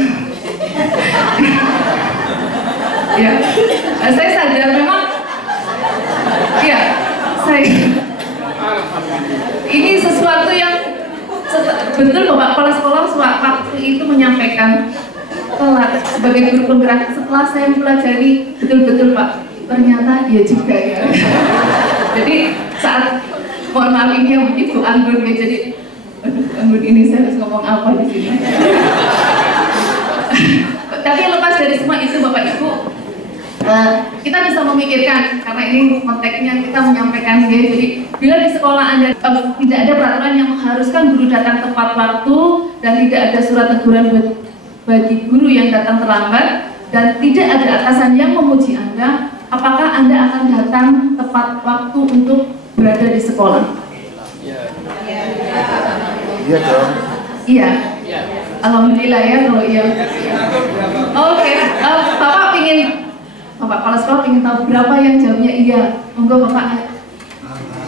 Ya, saya sadar memang, ya, ini sesuatu yang betul Bapak Kepala Sekolah waktu itu menyampaikan telat sebagai guru penggerak. Setelah saya mempelajari betul-betul Pak, ternyata ya juga ya. Jadi saat mohon maaf ini yang begitu anggun ya, jadi anggun ini saya harus ngomong apa di sini. Tapi lepas dari semua itu Bapak Ibu, kita bisa memikirkan, karena ini konteksnya kita menyampaikan ya, jadi bila di sekolah Anda tidak ada peraturan yang mengharuskan guru datang tepat waktu dan tidak ada surat teguran bagi guru yang datang terlambat dan tidak ada atasan yang memuji Anda, apakah Anda akan datang tepat waktu untuk berada di sekolah? Iya dong. Iya. Alhamdulillah ya kalau iya. Oke, Bapak Kepala Sekolah ingin tahu berapa yang jawabnya iya. Monggo Bapak.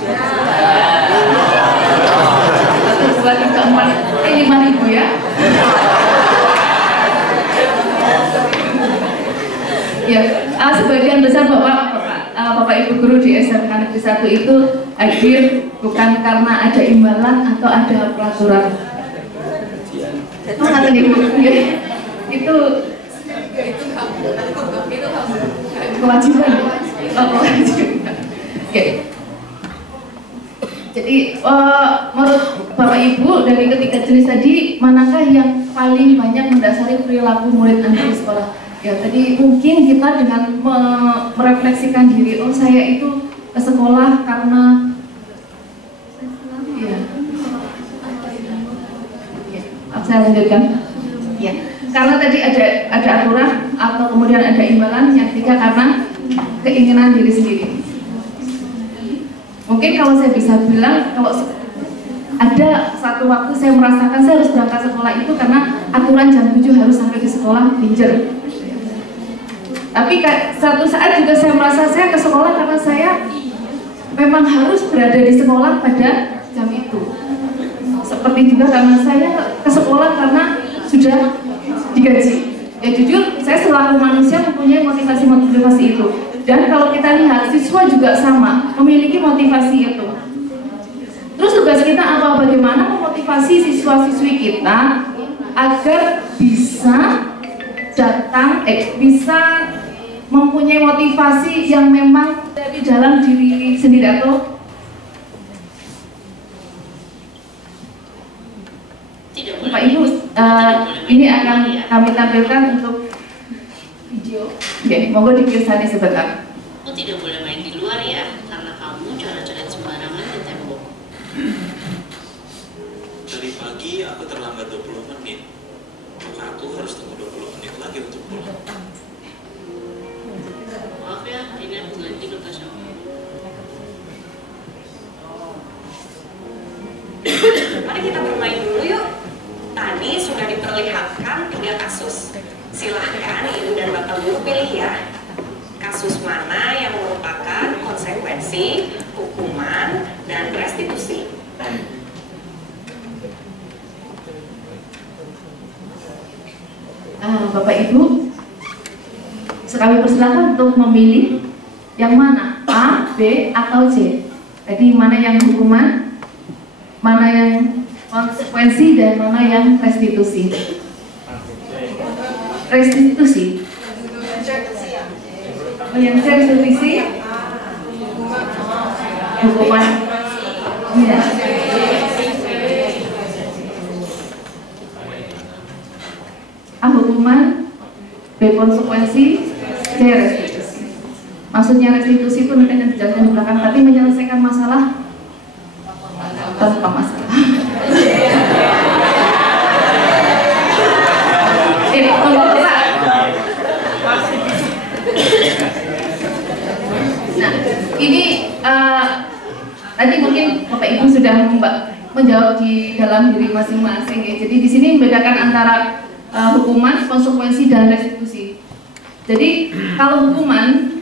1, 2, 3, 4, 5.000 ya. Ya, sebagian besar Bapak Ibu guru di SMK Negeri 1 itu hadir bukan karena ada imbalan atau ada peraturan. Itu kewajiban. Oke. Jadi menurut Bapak Ibu dari ketiga jenis tadi, manakah yang paling banyak mendasari perilaku murid Anda di sekolah? Ya tadi mungkin kita dengan merefleksikan diri, oh saya itu ke sekolah karena ya. Saya lanjutkan. Ya. Karena tadi ada aturan atau kemudian ada imbalan, yang ketiga karena keinginan diri sendiri. Mungkin kalau saya bisa bilang, kalau ada satu waktu saya merasakan saya harus berangkat sekolah itu karena aturan jam 7 harus sampai di sekolah pinjer. Tapi satu saat juga saya merasa saya ke sekolah karena saya memang harus berada di sekolah pada jam itu. Seperti juga karena saya ke sekolah karena sudah digaji. Ya jujur, saya selalu manusia mempunyai motivasi itu. Dan kalau kita lihat, siswa juga sama, memiliki motivasi itu. Terus tugas kita apa? Bagaimana memotivasi siswa-siswi kita agar bisa bisa mempunyai motivasi yang memang dari dalam diri sendiri. Atau Pak Ibu, ini akan kami tampilkan untuk video. Oke, monggo dikisahkan sebentar. Kamu tidak boleh main di luar ya, karena kamu coret-coret sembarangan di tembok. Tadi pagi aku terlambat 20 menit, maka aku harus tunggu 20 menit lagi untuk pulang. Maaf ya, ini aku ganti kertasnya. Mari kita bermain dulu yuk. Tadi sudah diperlihatkan 3 kasus. Silahkan Ibu dan Bapak Guru pilih ya. Kasus mana yang merupakan konsekuensi, hukuman, dan restitusi. Bapak Ibu, kami persilakan untuk memilih yang mana, A, B, atau C. Jadi mana yang hukuman, mana yang konsekuensi, dan mana yang restitusi. Restitusi. Oh, yang restitusi? Hukuman. Iya. A hukuman, B konsekuensi, C restitusi. Maksudnya restitusi itu nanti akan dijelaskan di belakang, tapi menyelesaikan masalah tanpa masalah. Nah, ini tadi mungkin Bapak Ibu sudah menjawab di dalam diri masing-masing ya. Jadi di sini membedakan antara hukuman, konsekuensi, dan restitusi. Jadi kalau hukuman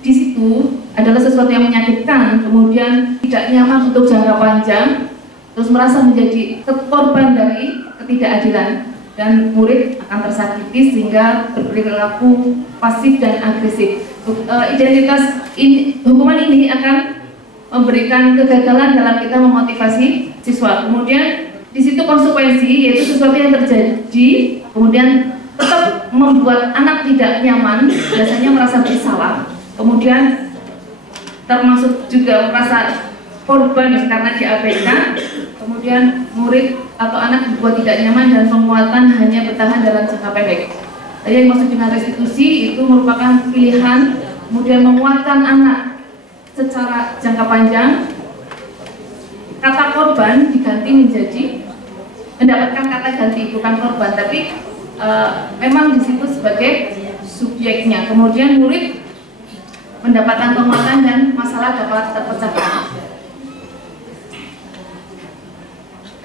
di situ adalah sesuatu yang menyakitkan, kemudian tidak nyaman untuk jangka panjang, terus merasa menjadi korban dari ketidakadilan, dan murid akan tersakiti sehingga berperilaku pasif dan agresif. Hukuman ini akan memberikan kegagalan dalam kita memotivasi siswa. Kemudian di situ konsekuensi, yaitu sesuatu yang terjadi kemudian tetap membuat anak tidak nyaman, biasanya merasa bersalah, kemudian termasuk juga merasa korban karena diabaikan, kemudian murid atau anak dibuat tidak nyaman dan penguatan hanya bertahan dalam jangka pendek. Tadi yang maksud dengan restitusi itu merupakan pilihan kemudian menguatkan anak secara jangka panjang. Kata korban diganti menjadi mendapatkan kata ganti, bukan korban, tapi memang di situ sebagai subjeknya. Kemudian murid mendapatkan penguatan dan masalah dapat terpecahkan.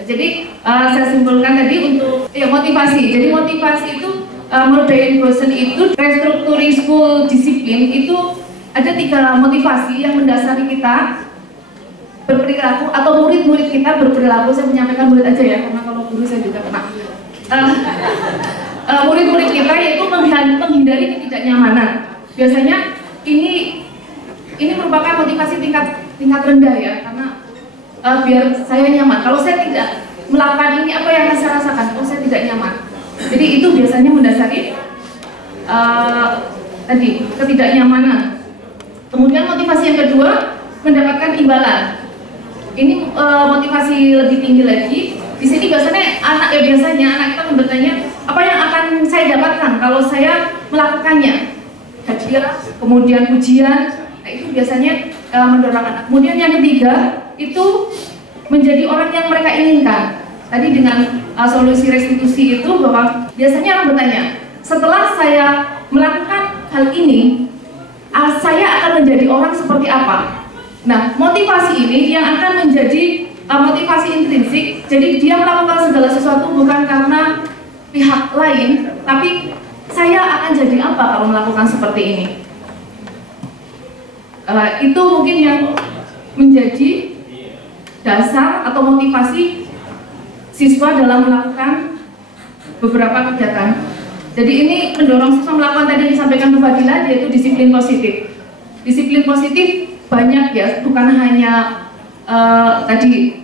Jadi saya simpulkan tadi untuk motivasi. Jadi motivasi itu Mulder Bosen itu restructuring school disiplin itu ada 3 motivasi yang mendasari kita berperilaku atau murid-murid kita berperilaku. Saya menyampaikan murid aja ya, karena kalau guru saya juga kena. Murid-murid kita yaitu menghindari ketidaknyamanan. Biasanya ini merupakan motivasi tingkat rendah ya, karena biar saya nyaman. Kalau saya tidak melakukan ini, apa yang saya rasakan? Kalau saya tidak nyaman. Jadi itu biasanya mendasari tadi ketidaknyamanan. Kemudian motivasi yang kedua mendapatkan imbalan. Ini motivasi lebih tinggi lagi. Di sini biasanya anak kita bertanya, apa yang akan saya dapatkan kalau saya melakukannya? Hadiah, kemudian pujian. Nah, itu biasanya mendorong anak. Kemudian yang ketiga itu menjadi orang yang mereka inginkan. Tadi dengan solusi restitusi itu bahwa biasanya orang bertanya, setelah saya melakukan hal ini, saya akan menjadi orang seperti apa? Nah, motivasi ini yang akan menjadi motivasi intrinsik. Jadi dia melakukan segala sesuatu bukan karena pihak lain, tapi saya akan jadi apa kalau melakukan seperti ini. Itu mungkin yang menjadi dasar atau motivasi siswa dalam melakukan beberapa kegiatan. Jadi ini mendorong siswa melakukan tadi yang disampaikan Bu Fadila, yaitu disiplin positif. Disiplin positif banyak ya, bukan hanya tadi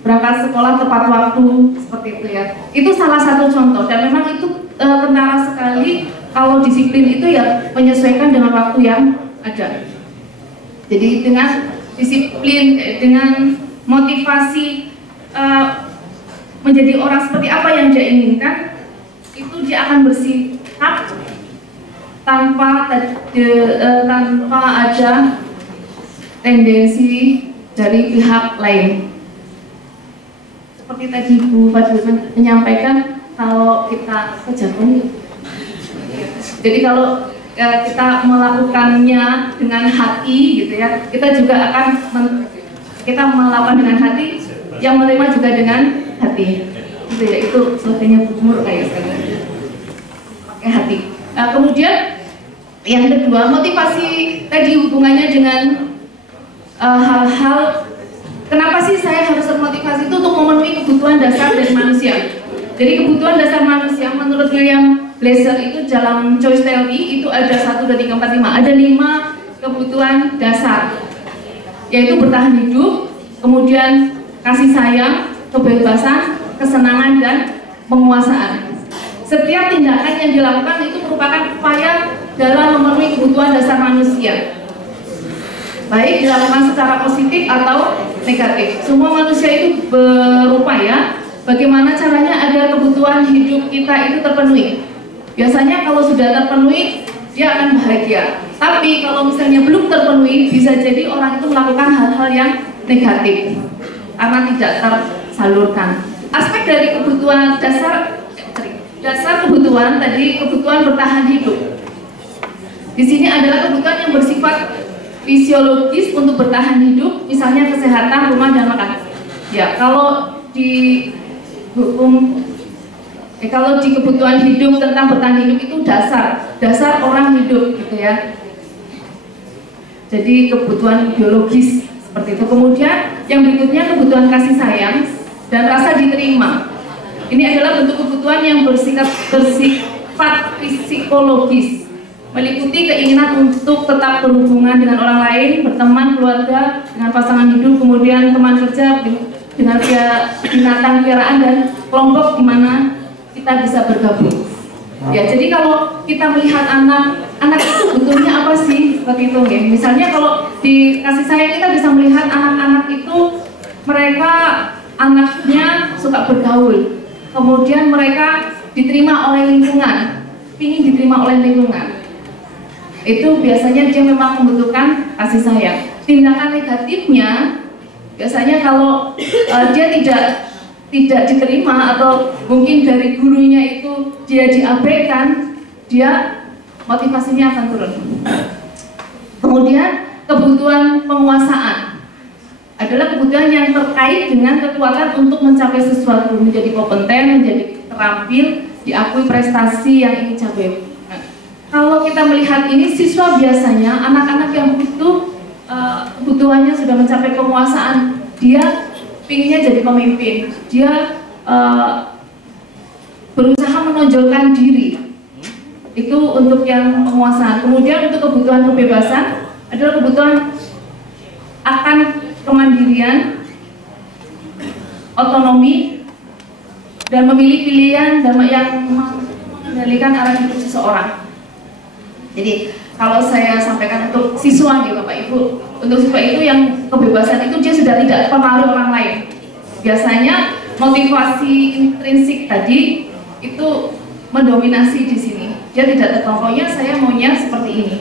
berangkat sekolah tepat waktu seperti itu ya. Itu salah satu contoh, dan memang itu kentara sekali kalau disiplin itu ya menyesuaikan dengan waktu yang ada. Jadi dengan disiplin, dengan motivasi menjadi orang seperti apa yang dia inginkan, itu dia akan bersikap tanpa ada tendensi dari pihak lain. Seperti tadi Bu Fadila menyampaikan, kalau kita kejagung, jadi kalau kita melakukannya dengan hati gitu ya, kita juga akan kita melakukan dengan hati, yang menerima juga dengan hati. Gitu ya, itu selesainya Bu Mur kayak pakai hati. Kemudian yang kedua, motivasi tadi hubungannya dengan hal-hal. Kenapa sih saya harus termotivasi itu untuk memenuhi kebutuhan dasar dari manusia? Jadi kebutuhan dasar manusia menurut William Blazer itu dalam Choice Theory itu ada 1, 2, 3, 4, 5. Ada 5 kebutuhan dasar, yaitu bertahan hidup, kemudian kasih sayang, kebebasan, kesenangan, dan penguasaan. Setiap tindakan yang dilakukan itu merupakan upaya dalam memenuhi kebutuhan dasar manusia, baik dilakukan secara positif atau negatif. Semua manusia itu berupaya bagaimana caranya agar kebutuhan hidup kita itu terpenuhi. Biasanya kalau sudah terpenuhi, dia akan bahagia. Tapi kalau misalnya belum terpenuhi, bisa jadi orang itu melakukan hal-hal yang negatif karena tidak tersalurkan. Aspek dari kebutuhan dasar kebutuhan tadi, kebutuhan bertahan hidup. Di sini adalah kebutuhan yang bersifat fisiologis untuk bertahan hidup, misalnya kesehatan, rumah, dan makan. Ya, kalau di hukum Kalau di kebutuhan hidup tentang bertahan hidup itu dasar orang hidup gitu ya. Jadi kebutuhan biologis seperti itu. Kemudian yang berikutnya kebutuhan kasih sayang dan rasa diterima. Ini adalah bentuk kebutuhan yang bersifat psikologis, meliputi keinginan untuk tetap berhubungan dengan orang lain, berteman, keluarga, dengan pasangan hidup, kemudian teman kerja, dengan binatang piaraan dan kelompok di mana kita bisa bergabung. Ya, jadi kalau kita melihat anak itu butuhnya apa sih seperti itu ya. Misalnya kalau di kasih sayang kita bisa melihat anak-anak itu mereka anaknya suka bergaul, kemudian mereka diterima oleh lingkungan, ingin diterima oleh lingkungan. Itu biasanya dia memang membutuhkan kasih sayang. Tindakan negatifnya biasanya kalau dia tidak diterima atau mungkin dari gurunya itu dia diabaikan, dia motivasinya akan turun. Kemudian kebutuhan penguasaan adalah kebutuhan yang terkait dengan kekuatan untuk mencapai sesuatu, menjadi kompeten, menjadi terampil, diakui prestasi yang ingin capai. Nah, kalau kita melihat ini, siswa biasanya anak-anak yang kebutuhannya sudah mencapai penguasaan, dia pinginnya jadi pemimpin, dia berusaha menonjolkan diri. Itu untuk yang penguasaan. Kemudian untuk kebutuhan kebebasan adalah kebutuhan akan kemandirian, otonomi, dan memilih pilihan dan yang mengendalikan arah hidup seseorang. Jadi kalau saya sampaikan untuk siswa nih Bapak Ibu, untuk siswa itu yang kebebasan itu dia sudah tidak terpengaruh orang lain. Biasanya motivasi intrinsik tadi itu mendominasi di sini. Dia tidak terpokoknya saya maunya seperti ini.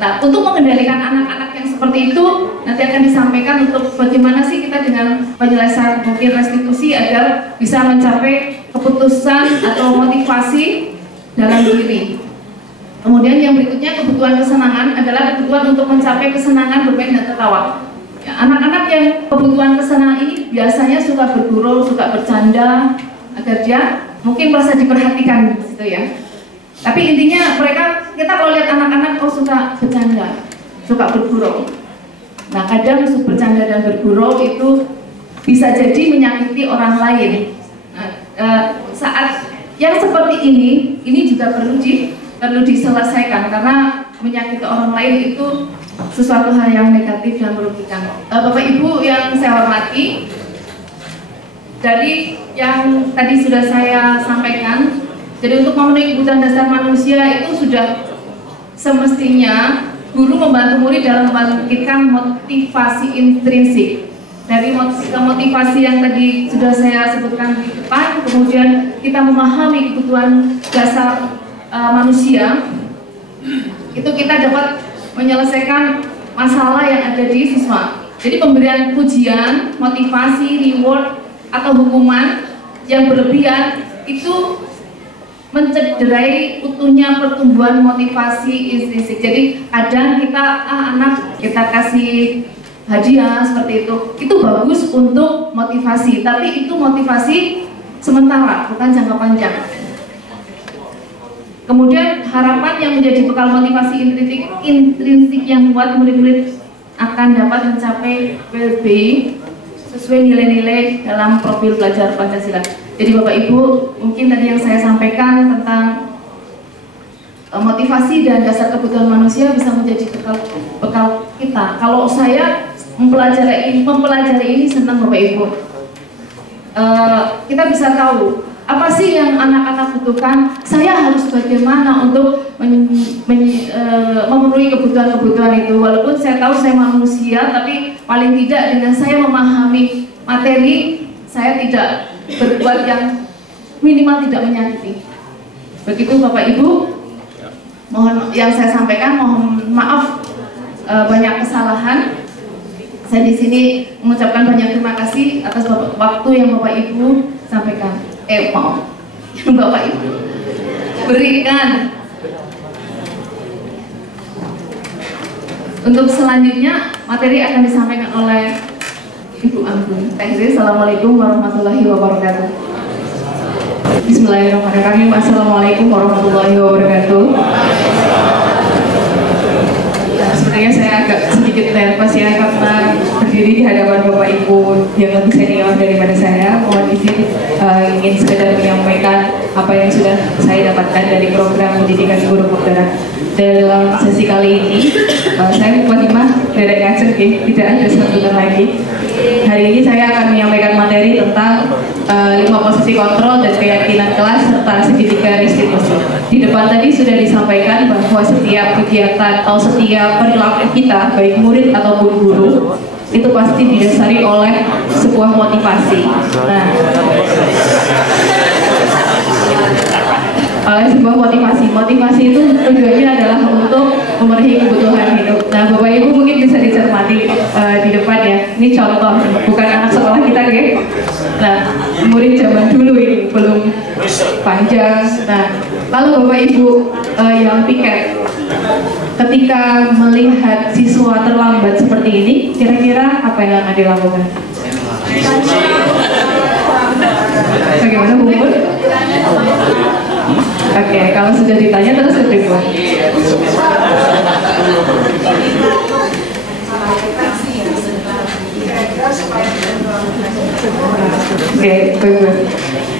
Nah, untuk mengendalikan anak-anak yang seperti itu nanti akan disampaikan untuk bagaimana sih kita dengan penyelesaian mungkin restitusi agar bisa mencapai keputusan atau motivasi dalam diri. Kemudian yang berikutnya kebutuhan kesenangan adalah kebutuhan untuk mencapai kesenangan bermain dan tertawa. Ya, anak-anak yang kebutuhan kesenangan ini biasanya suka bergurau, suka bercanda agar dia mungkin merasa diperhatikan gitu ya. Tapi intinya kita kalau lihat anak-anak suka bercanda, suka bergurau. Nah, kadang bercanda dan bergurau itu bisa jadi menyakiti orang lain. Nah, saat yang seperti ini juga perlu diselesaikan karena menyakiti orang lain itu sesuatu hal yang negatif dan merugikan. Bapak Ibu yang saya hormati, dari yang tadi sudah saya sampaikan, jadi untuk memenuhi kebutuhan dasar manusia itu sudah semestinya guru membantu murid dalam membangkitkan motivasi intrinsik. Dari motivasi yang tadi sudah saya sebutkan di depan, kemudian kita memahami kebutuhan dasar manusia, itu kita dapat menyelesaikan masalah yang ada di siswa. Jadi pemberian pujian, motivasi, reward, atau hukuman yang berlebihan itu mencederai utuhnya pertumbuhan motivasi intrinsik. Jadi kadang kita kasih hadiah seperti itu bagus untuk motivasi, tapi itu motivasi sementara, bukan jangka panjang. Kemudian harapan yang menjadi bekal motivasi intrinsik yang kuat, murid-murid akan dapat mencapai well-being sesuai nilai-nilai dalam profil belajar Pancasila. Jadi Bapak Ibu, mungkin tadi yang saya sampaikan tentang motivasi dan dasar kebutuhan manusia bisa menjadi bekal kita. Kalau saya mempelajari ini senang Bapak Ibu. Kita bisa tahu apa sih yang anak-anak butuhkan. Saya harus bagaimana untuk memenuhi kebutuhan-kebutuhan itu. Walaupun saya tahu saya manusia, tapi paling tidak dengan saya memahami materi, saya tidak berbuat yang minimal tidak menyakiti. Begitu Bapak Ibu, mohon yang saya sampaikan, mohon maaf banyak kesalahan. Saya di sini mengucapkan banyak terima kasih atas waktu yang Bapak Ibu sampaikan. Maaf, yang Bapak Ibu berikan. Untuk selanjutnya materi akan disampaikan oleh Ibu Anggun. Assalamualaikum warahmatullahi wabarakatuh. Bismillahirrahmanirrahim. Assalamualaikum warahmatullahi wabarakatuh. Sebenarnya saya agak sedikit nervous ya karena berdiri di hadapan Bapak Ibu yang lebih senior daripada saya. Mohon izin ingin sekedar menyampaikan apa yang sudah saya dapatkan dari program pendidikan guru penggerak. Dalam sesi kali ini saya Muqaddimah derek ngajeng tidak ada sebutan lagi. Hari ini saya akan menyampaikan materi tentang 5 posisi kontrol dan keyakinan kelas serta segitiga restitusi. Di depan tadi sudah disampaikan bahwa setiap kegiatan atau setiap perilaku kita, baik murid ataupun guru, itu pasti didasari oleh sebuah motivasi. Nah, oleh sebuah motivasi itu tujuannya adalah untuk memenuhi kebutuhan hidup. Nah, Bapak Ibu mungkin bisa dicermati di depan ya. Ini contoh, bukan anak sekolah kita, ya. Nah, murid zaman dulu ini belum panjang. Nah, lalu Bapak Ibu yang piket, ketika melihat siswa terlambat seperti ini, kira-kira apa yang akan dilakukan? Bagaimana, Bu Mun? Oke, kalau sudah ditanya terus kedua. Oke, baik.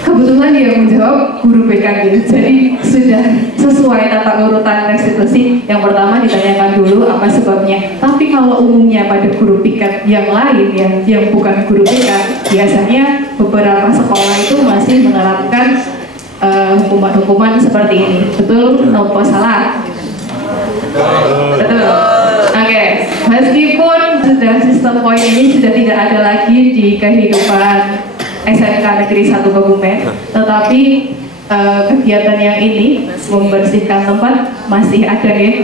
Kebetulan yang menjawab guru BKG, jadi sudah sesuai tata urutan restitusi. Yang pertama ditanyakan dulu apa sebabnya. Tapi kalau umumnya pada guru piket yang lain yang bukan guru BK, biasanya beberapa sekolah itu masih menerapkan hukuman-hukuman seperti ini. Betul? Nopo salah? Betul. Oke. Meskipun sudah sistem poin ini sudah tidak ada lagi di kehidupan SMK Negeri 1 Kebumen, tetapi kegiatan yang ini membersihkan tempat masih ada, ya?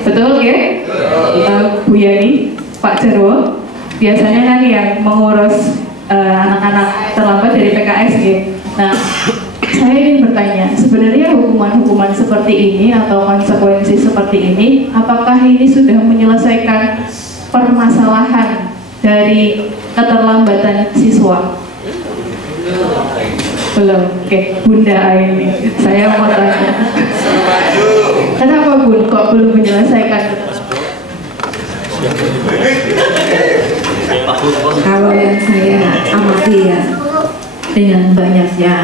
Betul, ya? Bu Yani, Pak Jarwo, biasanya kan yang mengurus anak-anak terlambat dari PKS, ya? Nah, saya ingin bertanya, sebenarnya hukuman-hukuman seperti ini atau konsekuensi seperti ini, apakah ini sudah menyelesaikan permasalahan dari keterlambatan siswa? Belum. Oke, Bunda Aini, saya mau tanya, kenapa Bun kok belum menyelesaikan? Kalau yang saya amati ya, dengan banyaknya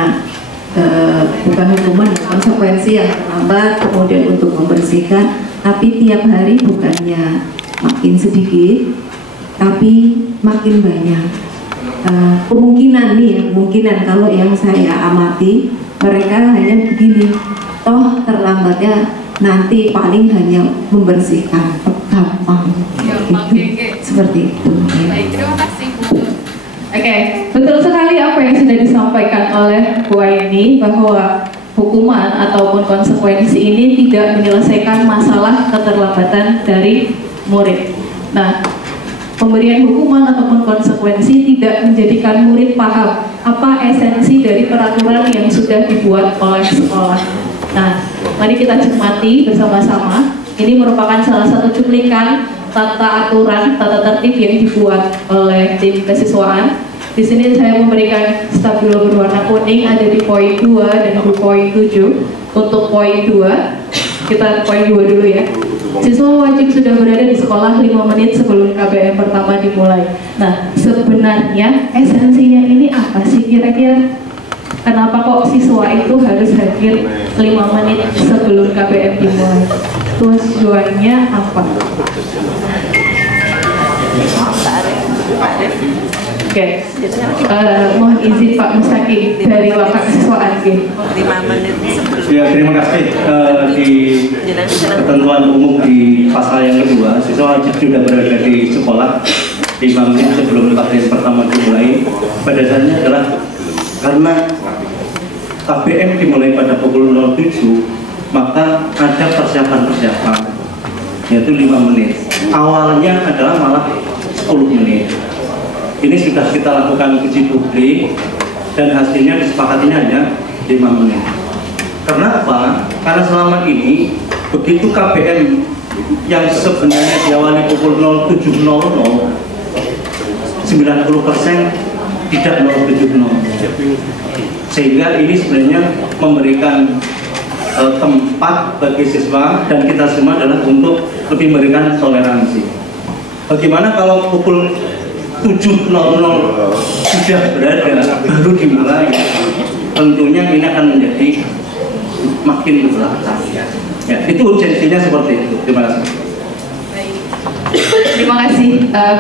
bukan hukuman, konsekuensi yang terlambat kemudian untuk membersihkan, tapi tiap hari bukannya makin sedikit tapi makin banyak. Kemungkinan kalau yang saya amati, mereka hanya begini, toh terlambatnya nanti paling hanya membersihkan, gampang gitu. Seperti itu. Baik, terima kasih Bu. Oke, betul sekali apa yang sudah disampaikan oleh Bu Aini, bahwa hukuman ataupun konsekuensi ini tidak menyelesaikan masalah keterlambatan dari murid. Nah, pemberian hukuman ataupun konsekuensi tidak menjadikan murid paham apa esensi dari peraturan yang sudah dibuat oleh sekolah. Nah, mari kita cermati bersama-sama. Ini merupakan salah satu cuplikan tata aturan, tata tertib yang dibuat oleh tim kesiswaan. Di sini saya memberikan stabilo berwarna kuning, ada di poin 2 dan di poin 7. Untuk poin 2, kita poin 2 dulu ya. Siswa wajib sudah berada di sekolah 5 menit sebelum KBM pertama dimulai. Nah, sebenarnya esensinya ini apa sih kira-kira? Kenapa kok siswa itu harus hadir 5 menit sebelum KBM dimulai? Tujuannya apa? Oke, mohon izin Pak Mustaqim dari Wakaf Siswaan. 5 menit sebelum. Ya, terima kasih. Di ketentuan umum di pasal yang kedua, siswa wajib sudah berada di sekolah 5 menit sebelum KBM pertama dimulai. Pada dasarnya adalah karena KBM dimulai pada pukul 07, maka ada persiapan-persiapan, yaitu 5 menit. Awalnya adalah malah 10 menit. Ini sudah kita lakukan uji publik dan hasilnya disepakatinya hanya 5 menit. Kenapa? Karena selama ini begitu KBM yang sebenarnya diawali pukul 07.00, 90% tidak 070, sehingga ini sebenarnya memberikan tempat bagi siswa dan kita semua adalah untuk lebih memberikan toleransi. Bagaimana kalau pukul 7.00 sudah berada baru dimulai? Tentunya ini akan menjadi makin berat. Ya, itu urgensinya seperti itu. Terima kasih. Terima kasih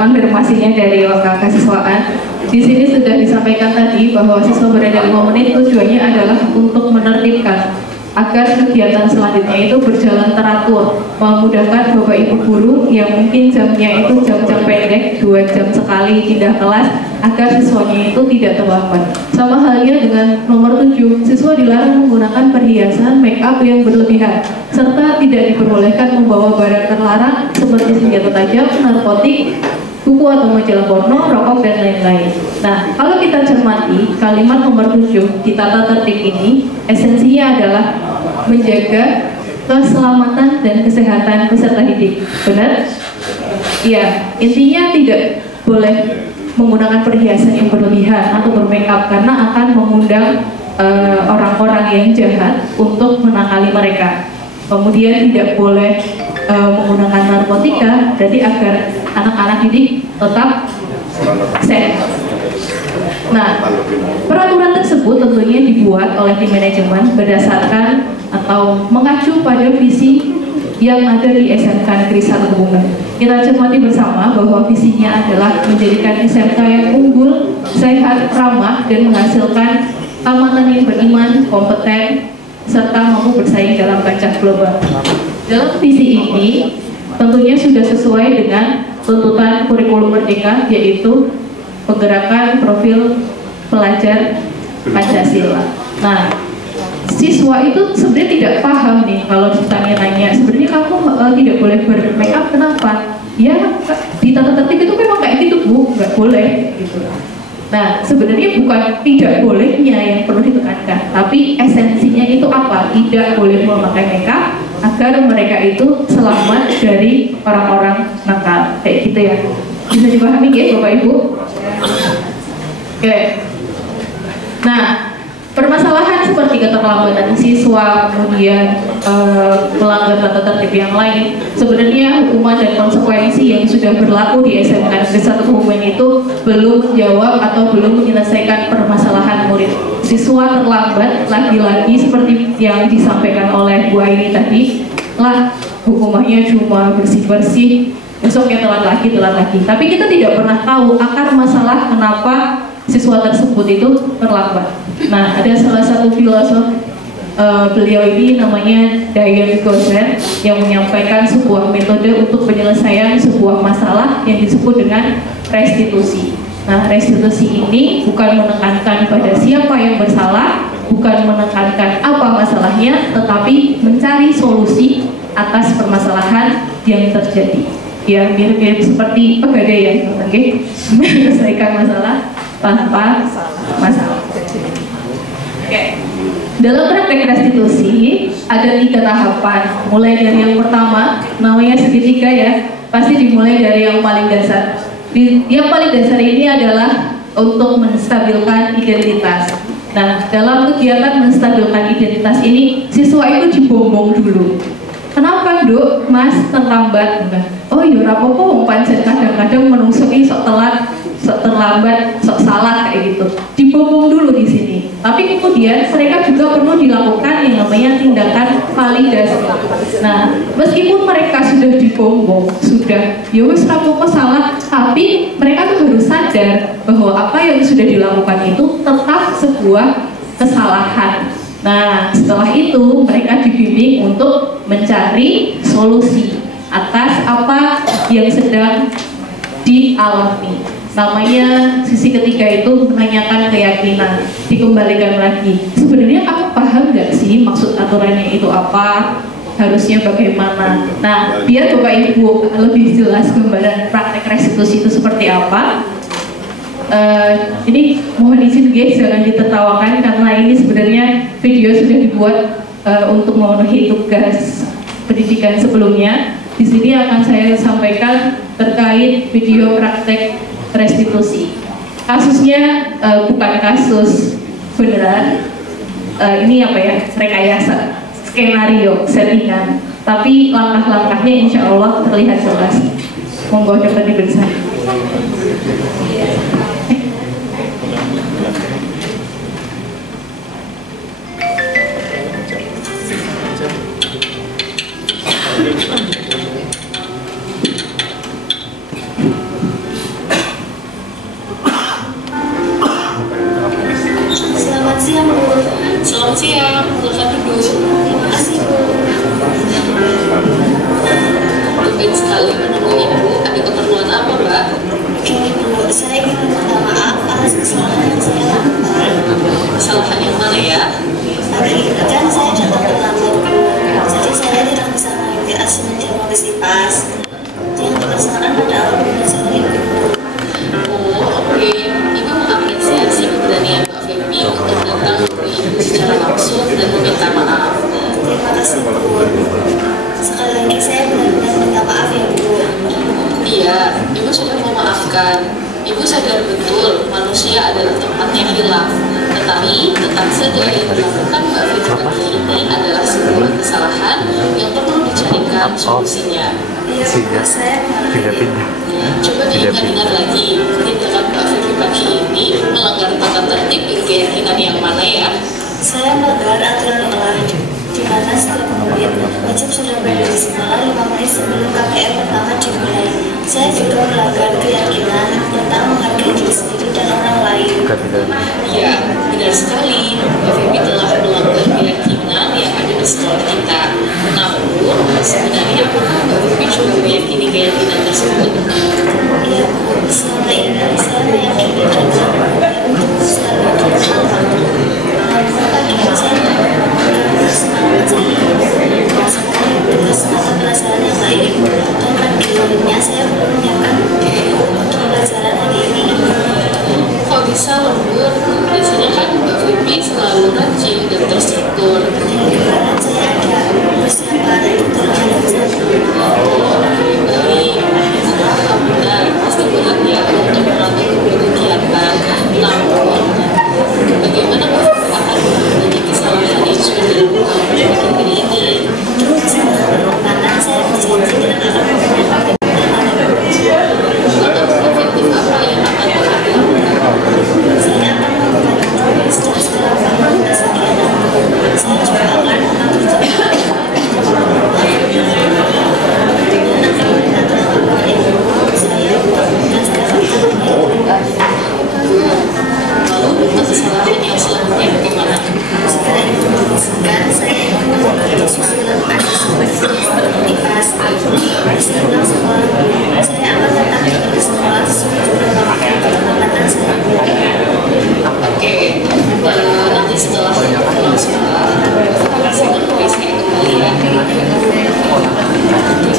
konfirmasinya dari wakil kesiswaan. Di sini sudah disampaikan tadi bahwa siswa berada 5 menit tujuannya adalah untuk menertibkan agar kegiatan selanjutnya itu berjalan teratur, memudahkan Bapak Ibu guru yang mungkin jamnya itu jam-jam pendek, 2 jam sekali pindah kelas, agar siswanya itu tidak terlambat. Sama halnya dengan nomor 7, siswa dilarang menggunakan perhiasan make up yang berlebihan, serta tidak diperbolehkan membawa barang terlarang seperti senjata tajam, narkotik, buku atau majalah porno, rokok, dan lain-lain. Nah, kalau kita cermati kalimat nomor 7 di tata tertib ini, esensinya adalah menjaga keselamatan dan kesehatan peserta didik. Benar? Iya, intinya tidak boleh menggunakan perhiasan yang berlebihan atau bermake up karena akan mengundang orang-orang yang jahat untuk menakali mereka. Kemudian tidak boleh menggunakan narkotika, jadi agar anak-anak didik tetap sehat. Nah, peraturan tersebut tentunya dibuat oleh tim manajemen berdasarkan atau mengacu pada visi yang ada di SMK Negeri 1 Kebumen. Kita cermati bersama bahwa visinya adalah menjadikan SMK yang unggul, sehat, ramah, dan menghasilkan tamatan yang beriman, kompeten, serta mampu bersaing dalam kancah global. Dalam visi ini tentunya sudah sesuai dengan tuntutan kurikulum merdeka, yaitu penggerakan profil pelajar Pancasila. Nah, siswa itu sebenarnya tidak paham nih kalau ditanya-nanya, sebenarnya kamu tidak boleh bermake up, kenapa? Ya, di tata tertib itu memang kayak gitu Bu, nggak boleh gitu. Nah, sebenarnya bukan tidak bolehnya yang perlu ditekankan, tapi esensinya itu apa? Tidak boleh memakai make up agar mereka itu selamat dari orang-orang nakal, kayak gitu ya. Bisa dipahami ya Bapak Ibu? Oke. Nah, permasalahan seperti keterlambatan siswa, kemudian melanggar tata tertib yang lain, sebenarnya hukuman dan konsekuensi yang sudah berlaku di SMK Negeri 1 Kebumen itu belum menjawab atau belum menyelesaikan permasalahan murid. Siswa terlambat, lagi-lagi seperti yang disampaikan oleh Bu Aini tadi, lah hukumannya cuma bersih-bersih, besoknya telat lagi. Tapi kita tidak pernah tahu akar masalah kenapa siswa tersebut itu terlambat. Nah, ada salah satu filosof beliau ini namanya Diane Gosset yang menyampaikan sebuah metode untuk penyelesaian sebuah masalah yang disebut dengan restitusi. Nah, restitusi ini bukan menekankan pada siapa yang bersalah, bukan menekankan apa masalahnya, tetapi mencari solusi atas permasalahan yang terjadi. Ya, mirip-mirip seperti pegadaian, oke? Menyelesaikan masalah tanpa masalah. Oke. Dalam praktek restitusi ada 3 tahapan. Mulai dari yang pertama, namanya segitiga ya, pasti dimulai dari yang paling dasar. Yang paling dasar ini adalah untuk menstabilkan identitas. Nah, dalam kegiatan menstabilkan identitas ini, siswa itu dibombong dulu. Kenapa Dok, Mas terlambat? Oh iya, rapopo pancen kadang-kadang menungsuki sok telat, sok terlambat, sok salah kayak gitu. Dibombong dulu di sini. Tapi kemudian mereka juga perlu dilakukan yang namanya tindakan validasi. Nah, meskipun mereka sudah dibombong, sudah ya wis rapopo salah, tapi mereka tuh harus sadar bahwa apa yang sudah dilakukan itu tetap sebuah kesalahan. Nah, setelah itu mereka dibimbing untuk mencari solusi atas apa yang sedang dialami. Namanya sisi ketiga itu menanyakan keyakinan, dikembalikan lagi. Sebenarnya kamu paham nggak sih maksud aturannya itu apa? Harusnya bagaimana? Nah, biar Bapak Ibu lebih jelas gambaran praktek restitusi itu seperti apa. Ini mohon izin guys, jangan ditertawakan karena ini sebenarnya video sudah dibuat untuk memenuhi tugas pendidikan sebelumnya. Di sini akan saya sampaikan terkait video praktek restitusi. kasusnya bukan kasus beneran, ini apa ya, rekayasa, skenario, settingan, tapi langkah-langkahnya insya Allah terlihat jelas. Monggo dapat diperiksa. Selamat siang, Bu. Selamat siang, silakan duduk. Terima kasih, Bu. Tumben sekali menemui Ibu. Ada keperluan apa, Mbak? Ini, Bu, saya ingin meminta maaf atas kesalahan yang saya lakukan. Kesalahan yang mana ya? Tadi kan saya datang terlambat, Bu. Jadi saya tidak bisa mengikuti asuhan jam obesitas yang dilaksanakan pada awal bulan September. Oh, oke. Ibu mengapresiasi keberanian Mbak Feby untuk datang ke Ibu secara langsung dan meminta maaf. Terima kasih, Bu. Sekali lagi saya benar-benar minta maaf ya, Bu. Iya, Ibu sudah memaafkan. Ibu sadar betul manusia adalah tempatnya hilaf. Tetapi tetap saja yang dilakukan Mbak Feby pagi ini adalah sebuah kesalahan yang perlu dicarikan solusinya. Iya, Bu. Saya tidak pindah. Coba diingat-ingat lagi, tindakan Mbak Feby pagi ini melanggar tata tertib dan keyakinan yang mana ya? Saya melanggar aturan olah, di mana setiap pemudik wajib sudah berada di sekolah 5 menit sebelum KPR pertama dimulai. Saya juga melanggar keyakinan tentang menghargai diri sendiri dan orang lain. Ya, benar sekali. Mbak Feby telah melanggar keyakinan yang ada di sekolah kita. Namun, sebenarnya apakah Mbak Feby juga meyakini keyakinan tersebut? Iya, Bu. Selama ini saya meyakini dan untuk selalu bersama. Namun, kadang saya menggunakan semangat saya merasakan tugas atau pelajaran yang lain. Dan akhirnya saya belum menyiapkan untuk pelajaran hari ini. Kok bisa lembur? Biasanya kan Mbak Feby selalu rajin dan terstruktur. Karena saya ada persiapan untuk hari satu. Baik, benar, pasti berat ya untuk mengatur kegiatan. Namun, bagaimana Mbak Feby akan menangani kesalahan yang sudah dilakukan pada hari ini? Karena saya berjanji tidak akan menggunakan apa yang akan dilakukan. Saya akan melakukan secara formal sekian. Saya juga akan mengatur lalu kesalahan yang selanjutnya bagaimana? Jika itu dibersihkan, saya membuat susulan seperti pas sebelum sekolah. Saya akan tetap di sekolah kesempatan saya. Oke, nanti setelah pulang sekolah, saya akan bereskan kembali ya. Terima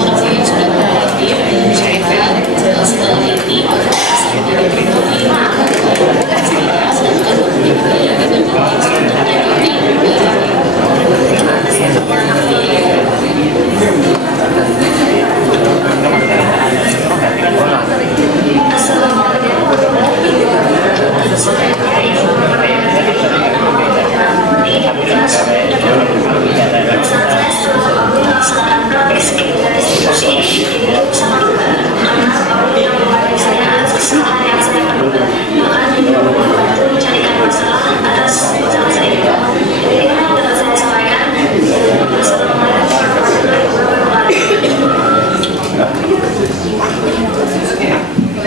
kasih yang sudah hadir. Saya akan setelah ini saya tidak berhenti.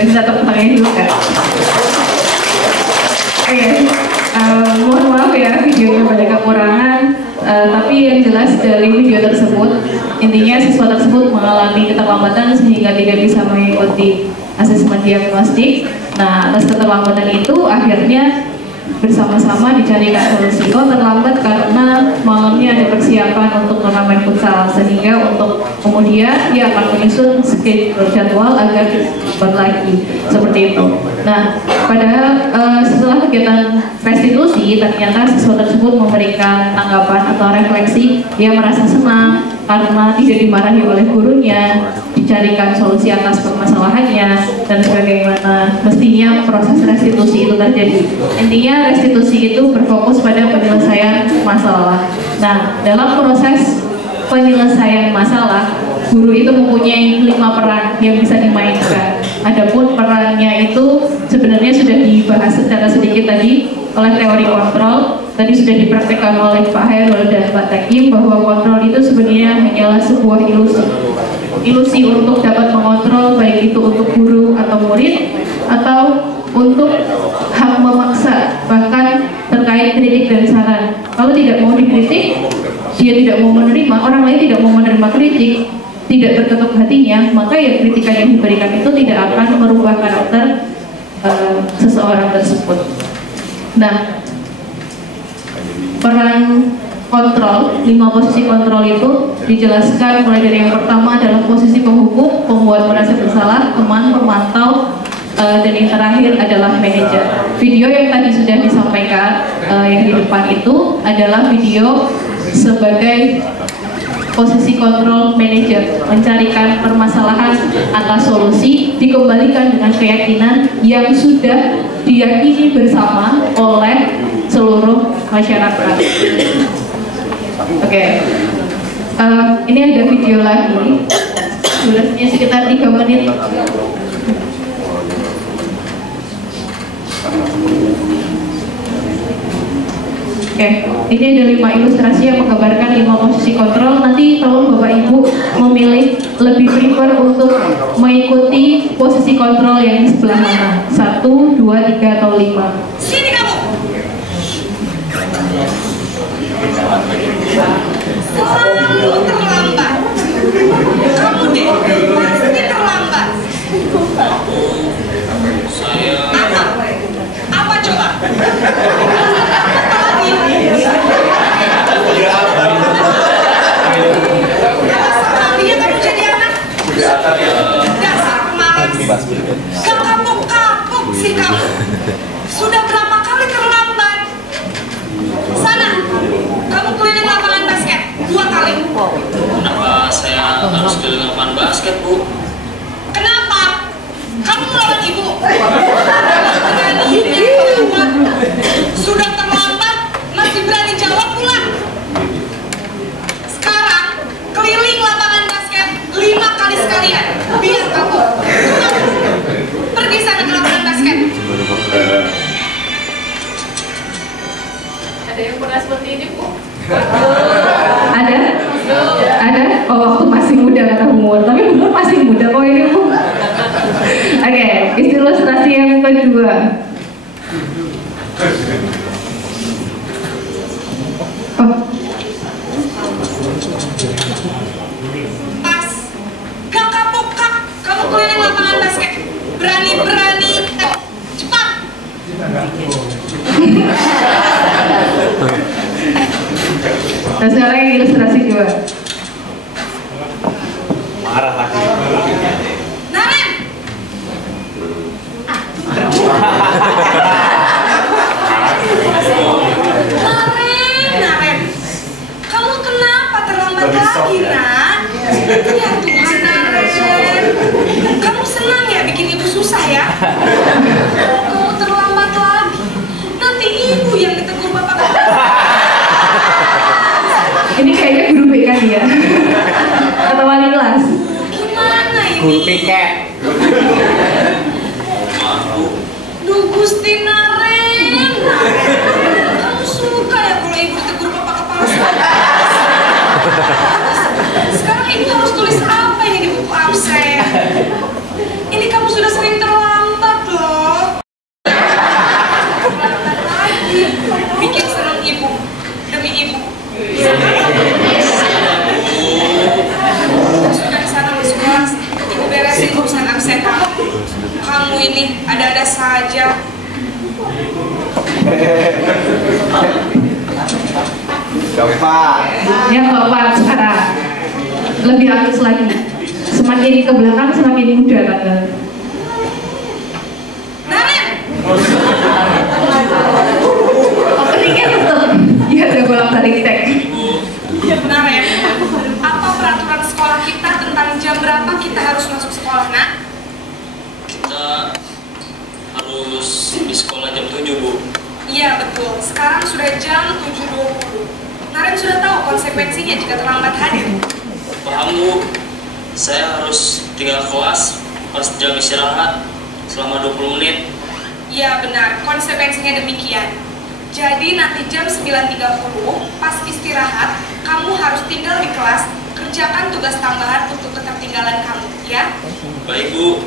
Bisa tepuk tangan dulu kan? Oke, mohon maaf ya videonya banyak kekurangan, tapi yang jelas dari video tersebut intinya siswa tersebut mengalami keterlambatan sehingga tidak bisa mengikuti asesmen diagnostik. Nah, atas keterlambatan itu akhirnya bersama-sama dicarikan solusi. Oh, terlambat karena malamnya ada persiapan untuk turnamen futsal, sehingga untuk kemudian dia akan menyusun schedule jadwal agar lambat lagi seperti itu. Nah, padahal setelah kegiatan restitusi ternyata siswa tersebut memberikan tanggapan atau refleksi, dia merasa senang karena tidak dimarahi oleh gurunya, dicarikan solusi atas permasalahannya, dan bagaimana mestinya proses restitusi itu terjadi. Intinya restitusi itu berfokus pada penyelesaian masalah. Nah, dalam proses penyelesaian masalah, guru itu mempunyai 5 peran yang bisa dimainkan. Adapun perannya itu sebenarnya sudah dibahas secara sedikit tadi oleh teori kontrol. Tadi sudah dipraktikkan oleh Pak Hairul dan Pak Takim bahwa kontrol itu sebenarnya hanyalah sebuah ilusi. Ilusi untuk dapat mengontrol, baik itu untuk guru atau murid atau untuk hak memaksa, bahkan terkait kritik dan saran. Kalau tidak mau dikritik, dia tidak mau menerima, orang lain tidak mau menerima kritik, tidak terketuk hatinya, maka ya kritikan yang diberikan itu tidak akan merubah karakter seseorang tersebut. Nah, peran kontrol, 5 posisi kontrol itu dijelaskan mulai dari yang pertama adalah posisi penghukum, pembuat merasa bersalah, teman, pemantau, dan yang terakhir adalah manajer. Video yang tadi sudah disampaikan yang di depan itu adalah video sebagai posisi kontrol manajer, mencarikan permasalahan atas solusi, dikembalikan dengan keyakinan yang sudah diyakini bersama oleh seluruh masyarakat. Oke. Ini ada video lagi, durasinya sekitar 3 menit. Oke, ini ada 5 ilustrasi yang menggambarkan 5 posisi kontrol. Nanti tolong Bapak Ibu memilih lebih prefer untuk mengikuti posisi kontrol yang di sebelah mana, 1, 2, 3, atau 5. Sini kamu. Selalu terlambat. Kamu deh, pasti terlambat. Apa coba? Sekalian kamu jadi anak. Dasar pemalas. Gak kapok-kapok sih kamu. Sudah berapa kali terlambat? Sana, kamu keliling lapangan basket 2 kali. Kenapa saya harus keliling lapangan basket, Bu? Kenapa? Kamu melawan ibu. Sudah terlambat, masih berani jawab pula. Sekarang keliling lapangan basket 5 kali sekalian. Biar kamu pergi sana ke lapangan basket. Ada yang pernah seperti ini, Bu? Ada? Ada? Oh, waktu masih muda kata umur, tapi umur masih muda kok ini, Bu. Oke, ilustrasi yang kedua. Pas, gak kapok-kak, kamu keliling lapangan basket. Berani-berani, cepat. Nah, sekarang yang ilustrasi 2. Marah lagi. Naren. Naren. Kamu kenapa terlambat lagi, Nak? Ya Tuhan, Naren. Kamu senang ya bikin ibu susah ya? Kamu terlambat lagi. Nanti ibu yang ditegur bapak kamu. Ini kayaknya guru BK ya, atau wali kelas. Gimana ini? Guru piket. Duh Gusti Naren. Kamu suka ya kalau ibu ditegur bapak kepala sekolah? Sekarang ibu harus tulis apa ini di buku absen? Ini kamu sudah sering terlambat loh. Bikin senang ibu demi ibu. Sudah di sana masuk kelas, ibu beresin urusan absen. Kamu ini ada-ada saja. Bapak. Ya Bapak sekarang lebih halus lagi. Semakin ke belakang semakin muda tante. Naren. Openingnya tetap. Iya, ada bolak balik tag. Naren, apa di sekolah jam 7, Bu. Iya betul, sekarang sudah jam 7.20. Naren sudah tahu konsekuensinya jika terlambat hadir. Paham, Bu. Saya harus tinggal kelas pas jam istirahat selama 20 menit. Iya benar, konsekuensinya demikian. Jadi nanti jam 9.30 pas istirahat, kamu harus tinggal di kelas, kerjakan tugas tambahan untuk ketertinggalan kamu, ya? Baik, Bu.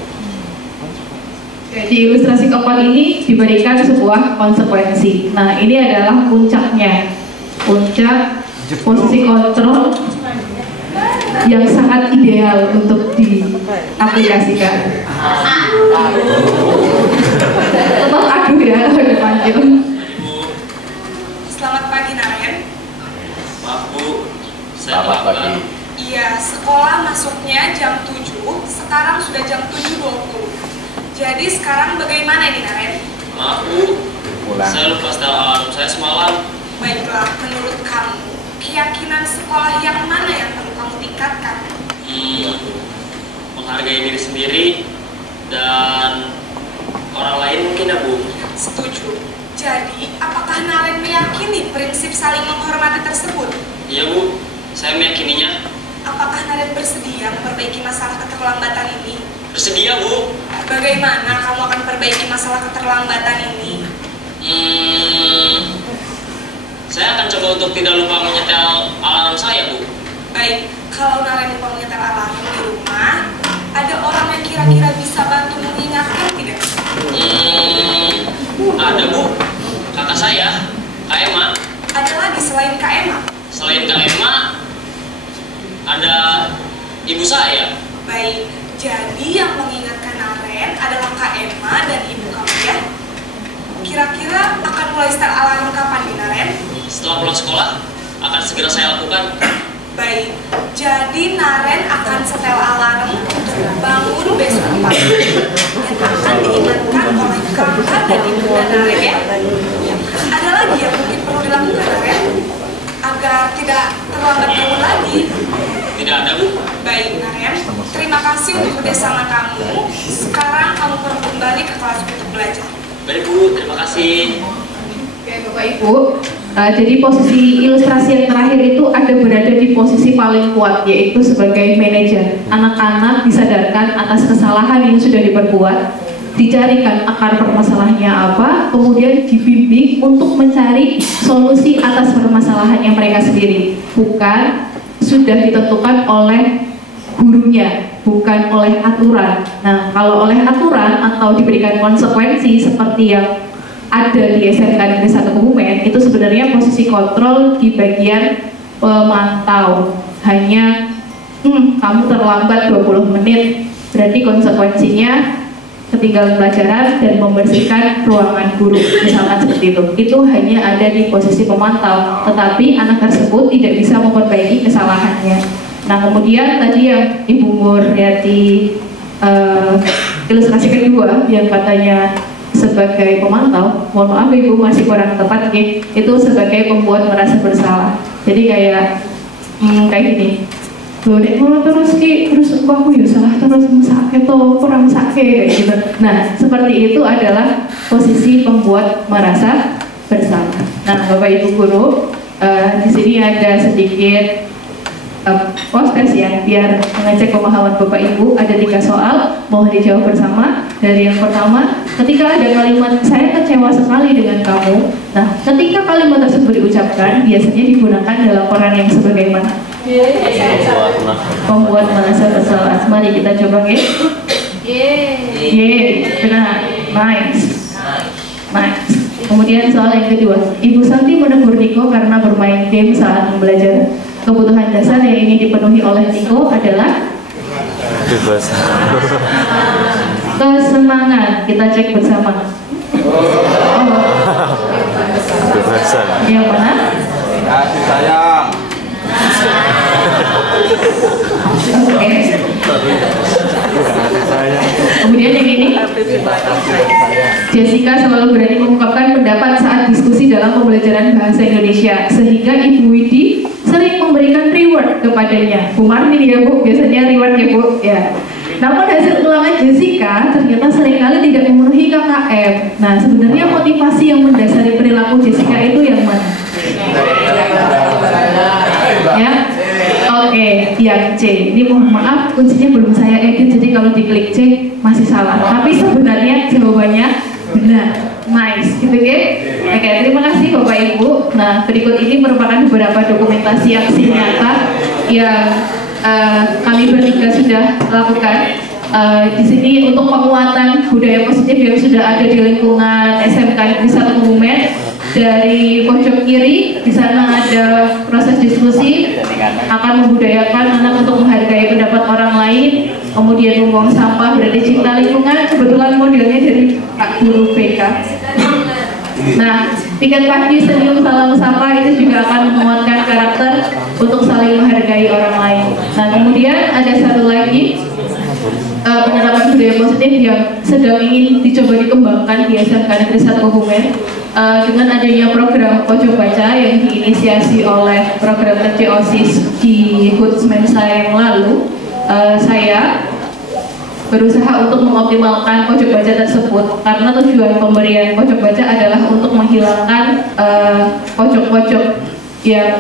Di ilustrasi keempat ini diberikan sebuah konsekuensi. Nah, ini adalah puncaknya. Puncak posisi kontrol yang sangat ideal untuk diaplikasikan. Tetap aduh ya kalau dipanggil. Selamat pagi, Naren. Maaf, Bu. Saya terlambat. Iya, sekolah masuknya jam 7, sekarang sudah jam 7.20. Jadi sekarang bagaimana ini, Naren? Maaf, Bu. Saya lupa setel alarm saya semalam. Baiklah, menurut kamu, keyakinan sekolah yang mana yang perlu kamu tingkatkan? Menghargai diri sendiri dan orang lain mungkin ya, Bu. Setuju. Jadi, apakah Naren meyakini prinsip saling menghormati tersebut? Iya, Bu. Saya meyakininya. Apakah Naren bersedia memperbaiki masalah keterlambatan ini? Bersedia, Bu. Bagaimana kamu akan perbaiki masalah keterlambatan ini? Saya akan coba untuk tidak lupa menyetel alarm saya, Bu. Baik, kalau Naren lupa menyetel alarm di rumah, ada orang yang kira-kira bisa bantu mengingatkan tidak? Ada, Bu. Kakak saya, Kak Emma. Ada lagi selain Kak Emma? Selain Kak Emma, ada ibu saya. Baik, jadi yang mengingatkan Naren adalah Kak Emma dan ibu kamu ya? Kira-kira akan mulai start alarm kapan nih, Naren? Setelah pulang sekolah, akan segera saya lakukan. Baik, jadi Naren akan setel alarm untuk bangun besok pagi dan akan diingatkan oleh kakak dan ibu Naren ya. Ada lagi yang mungkin perlu dilakukan, Naren, agar tidak terlambat bangun lagi? Tidak ada, Bu. Baik, Naren, terima kasih untuk kerjasama kamu. Sekarang kamu perlu kembali ke kelas untuk belajar. Baik, Bu, terima kasih. Oke, Bapak Ibu, jadi posisi ilustrasi yang terakhir itu ada berada di posisi paling kuat, yaitu sebagai manajer. Anak-anak disadarkan atas kesalahan yang sudah diperbuat, dicarikan akar permasalahannya apa, kemudian dibimbing untuk mencari solusi atas permasalahannya mereka sendiri, bukan sudah ditentukan oleh gurunya, bukan oleh aturan. Nah, kalau oleh aturan atau diberikan konsekuensi seperti yang ada di SMK Negeri 1 Kebumen, itu sebenarnya posisi kontrol di bagian pemantau. Hanya kamu terlambat 20 menit, berarti konsekuensinya ketinggalan pelajaran dan membersihkan ruangan guru, misalkan seperti itu. Itu hanya ada di posisi pemantau, tetapi anak tersebut tidak bisa memperbaiki kesalahannya. Nah, kemudian tadi yang Ibu Muriati ilustrasi kedua yang katanya sebagai pemantau, mohon maaf Ibu masih kurang tepat, itu sebagai pembuat merasa bersalah. Jadi kayak gini, loh nek ngono terus aku ya salah terus mesake to kurang mesake kayak gitu. Nah, seperti itu adalah posisi pembuat merasa bersalah. Nah, Bapak Ibu guru, di sini ada sedikit poster ya, biar mengecek pemahaman Bapak Ibu. Ada 3 soal, mohon dijawab bersama. Dari yang pertama, ketika ada kalimat saya kecewa sekali dengan kamu. Nah, ketika kalimat tersebut diucapkan, biasanya digunakan dalam peran yang sebagaimana? Membuat merasa bersalah. Mari kita coba ya. Benar, nice. Kemudian soal yang kedua, Ibu Santi menegur Niko karena bermain game saat belajar. Kebutuhan dasar yang ingin dipenuhi oleh Niko adalah kesenangan. Kita cek bersama. Yang mana? Kasih sayang. Oke. Kemudian yang ini, Jessica selalu berani mengungkapkan pendapat saat diskusi dalam pembelajaran bahasa Indonesia, sehingga Ibu Widi sering memberikan reward kepadanya. Bu Marni ya Bu, biasanya reward ya Bu. Ya. Namun hasil ulangan Jessica ternyata seringkali tidak memenuhi KKM. Nah, sebenarnya motivasi yang mendasari perilaku Jessica itu yang mana? Ya, oke, yang C. Ini mohon maaf, kuncinya belum saya edit, jadi kalau diklik C masih salah. Tapi sebenarnya jawabannya benar. Nice, gitu ya. Oke, terima kasih Bapak Ibu. Nah, berikut ini merupakan beberapa dokumentasi aksi nyata yang kami bertiga sudah lakukan. Di sini untuk penguatan budaya positif yang sudah ada di lingkungan SMK Negeri 1 Kebumen. Dari pojok kiri di sana ada proses diskusi akan membudayakan anak untuk menghargai pendapat orang lain, kemudian membuang sampah, berarti cinta lingkungan. Kebetulan modelnya dari Pak Guru BK. Nah, piket pagi, senyum, salam sapa itu juga akan menguatkan karakter untuk saling menghargai orang lain. Nah, kemudian ada satu lagi penerapan budaya positif yang sedang ingin dicoba dikembangkan di SMK Negeri 1 Kebumen dengan adanya program Pojok Baca yang diinisiasi oleh program kerja OSIS di HUT Mensa yang lalu. Saya berusaha untuk mengoptimalkan pojok baca tersebut karena tujuan pemberian pojok baca adalah untuk menghilangkan pojok-pojok yang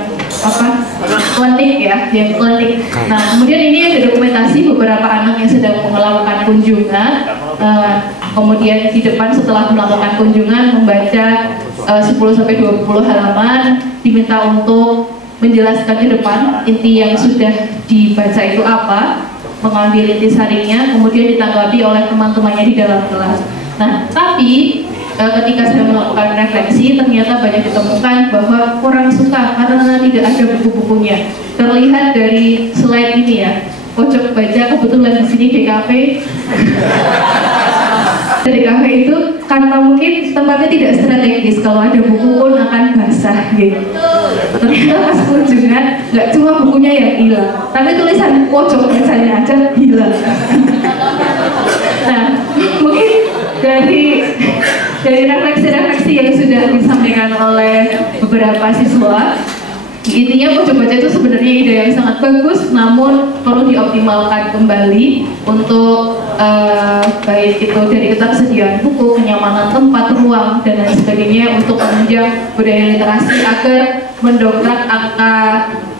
klinik ya, yang klinik. Nah, kemudian ini ada dokumentasi beberapa anak yang sedang melakukan kunjungan. Kemudian di depan setelah melakukan kunjungan membaca 10-20 halaman, diminta untuk menjelaskan ke depan inti yang sudah dibaca itu apa, mengambil intisarinya, kemudian ditanggapi oleh teman-temannya di dalam kelas. Nah, tapi ketika saya melakukan refleksi, ternyata banyak ditemukan bahwa kurang suka karena tidak ada buku-bukunya. Terlihat dari slide ini ya, pojok baca kebetulan di sini DKP. DKP itu karena mungkin tempatnya tidak strategis, kalau ada buku pun akan basah gitu. Ternyata pas kunjungan nggak cuma bukunya yang hilang, tapi tulisan pojok bacanya aja hilang. Nah, mungkin dari refleksi-refleksi yang sudah disampaikan oleh beberapa siswa, intinya pojok baca itu sebenarnya ide yang sangat bagus, namun perlu dioptimalkan kembali untuk baik itu dari ketersediaan buku, kenyamanan tempat, ruang, dan lain sebagainya untuk menunjang budaya literasi agar mendongkrak angka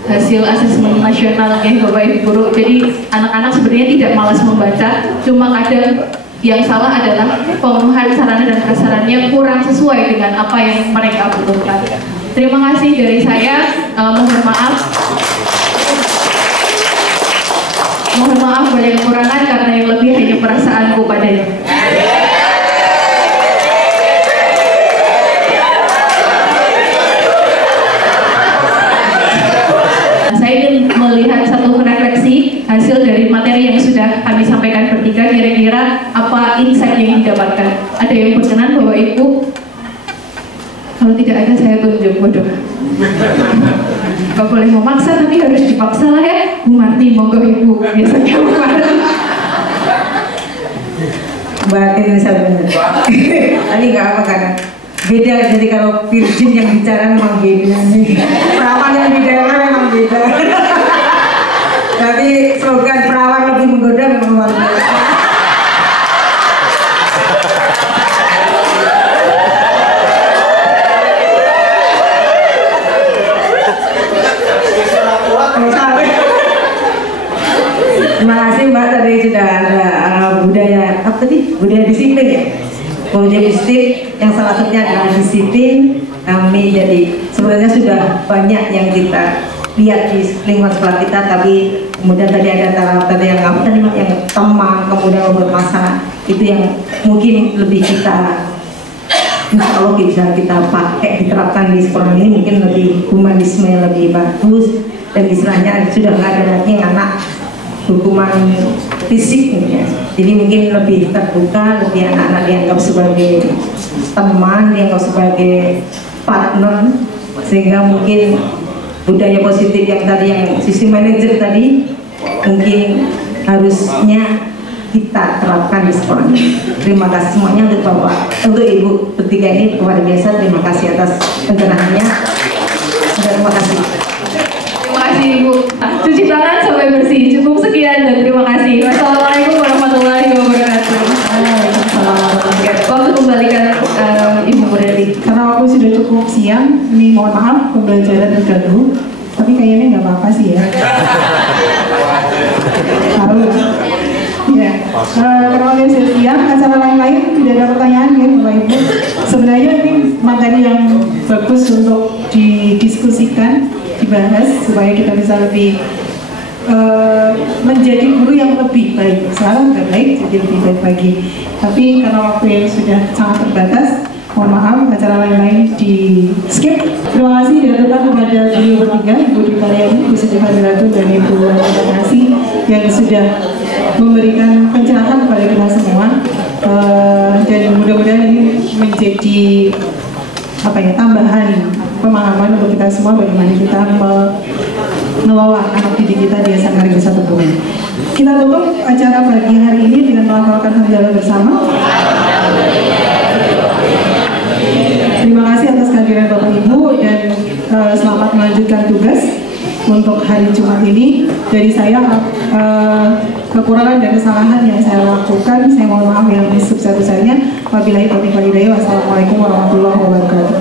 hasil asesmen nasional ya Bapak Ibu Guru. Jadi anak-anak sebenarnya tidak malas membaca, cuma kadang yang salah adalah pemenuhan sarana dan prasarannya kurang sesuai dengan apa yang mereka butuhkan. Terima kasih dari saya, mohon maaf banyak kekurangan karena yang lebih hanya perasaanku padanya. Saya ingin melihat satu refleksi hasil dari materi yang sudah kami sampaikan bertiga, kira-kira apa insight yang didapatkan. Ada yang berkenan Bapak Ibu? Kalau tidak ada saya tunjuk, bodoh. Gak boleh memaksa, tapi harus dipaksa lah ya. Bu Marti, monggo Ibu, biasanya Bu Marti. Mbak Marti saya benar. Tadi nggak apa kan? Beda, jadi kalau virgin yang bicara memang beda nih. Perawan yang di daerah memang beda. Tapi slogan perawan lebih menggoda memang luar biasa. Terima kasih Mbak, tadi sudah ada budaya apa tadi? Budaya disiplin ya. Budaya disiplin yang salah satunya adalah disiplin. Kami jadi sebenarnya sudah banyak yang kita lihat di lingkungan sekolah kita, tapi kemudian tadi ada tadi yang apa tadi yang teman, kemudian membuat masalah itu yang mungkin lebih kita kalau bisa kita pakai diterapkan di sekolah ini mungkin lebih humanisme yang lebih bagus, dan istilahnya sudah nggak ada lagi yang anak hukuman fisik ya. Jadi mungkin lebih terbuka, lebih anak-anak dianggap sebagai teman, dianggap sebagai partner, sehingga mungkin budaya positif yang tadi yang sistem manajer tadi mungkin harusnya kita terapkan di sekolah. Terima kasih semuanya untuk Bapak, untuk Ibu bertiga ini luar biasa. Terima kasih atas pencerahannya. Terima kasih. Terima kasih kasih Ibu. Cuci tangan sampai bersih. Cukup sekian dan terima kasih. Wassalamualaikum warahmatullahi wabarakatuh. Waktu kembalikan Ibu Mureli. Karena waktu sudah cukup siang, ini mohon maaf pembelajaran terganggu, tapi kayaknya nggak apa-apa sih ya. Harus. Ya, karena waktu sudah siang, acara lain-lain tidak ada pertanyaan ya Bapak Ibu. Sebenarnya ini materi yang bagus untuk didiskusikan, dibahas supaya kita bisa lebih menjadi guru yang lebih baik. Sekarang nggak baik, jadi lebih baik lagi. Tapi karena waktu yang sudah sangat terbatas, mohon maaf, acara lain-lain di skip. Terima kasih dilakukan kepada beliau bertiga, Ibu Dwi Karyani, Ibu Siti Fadilatu, dan Ibu Kasih yang sudah memberikan pencerahan kepada kita semua. Dan mudah-mudahan ini menjadi tambahan pemahaman untuk kita semua bagaimana kita mengelola anak didik kita di SMA Negeri 1 Kebumen. Kita tutup acara pagi hari ini dengan melakukan hamdalah bersama. Terima kasih atas kehadiran Bapak Ibu dan selamat melanjutkan tugas untuk hari Jumat ini. Dari saya kekurangan dan kesalahan yang saya lakukan, saya mohon maaf yang sebesar-besarnya. Wabillahi taufiq wal hidayah. Wassalamualaikum warahmatullahi wabarakatuh.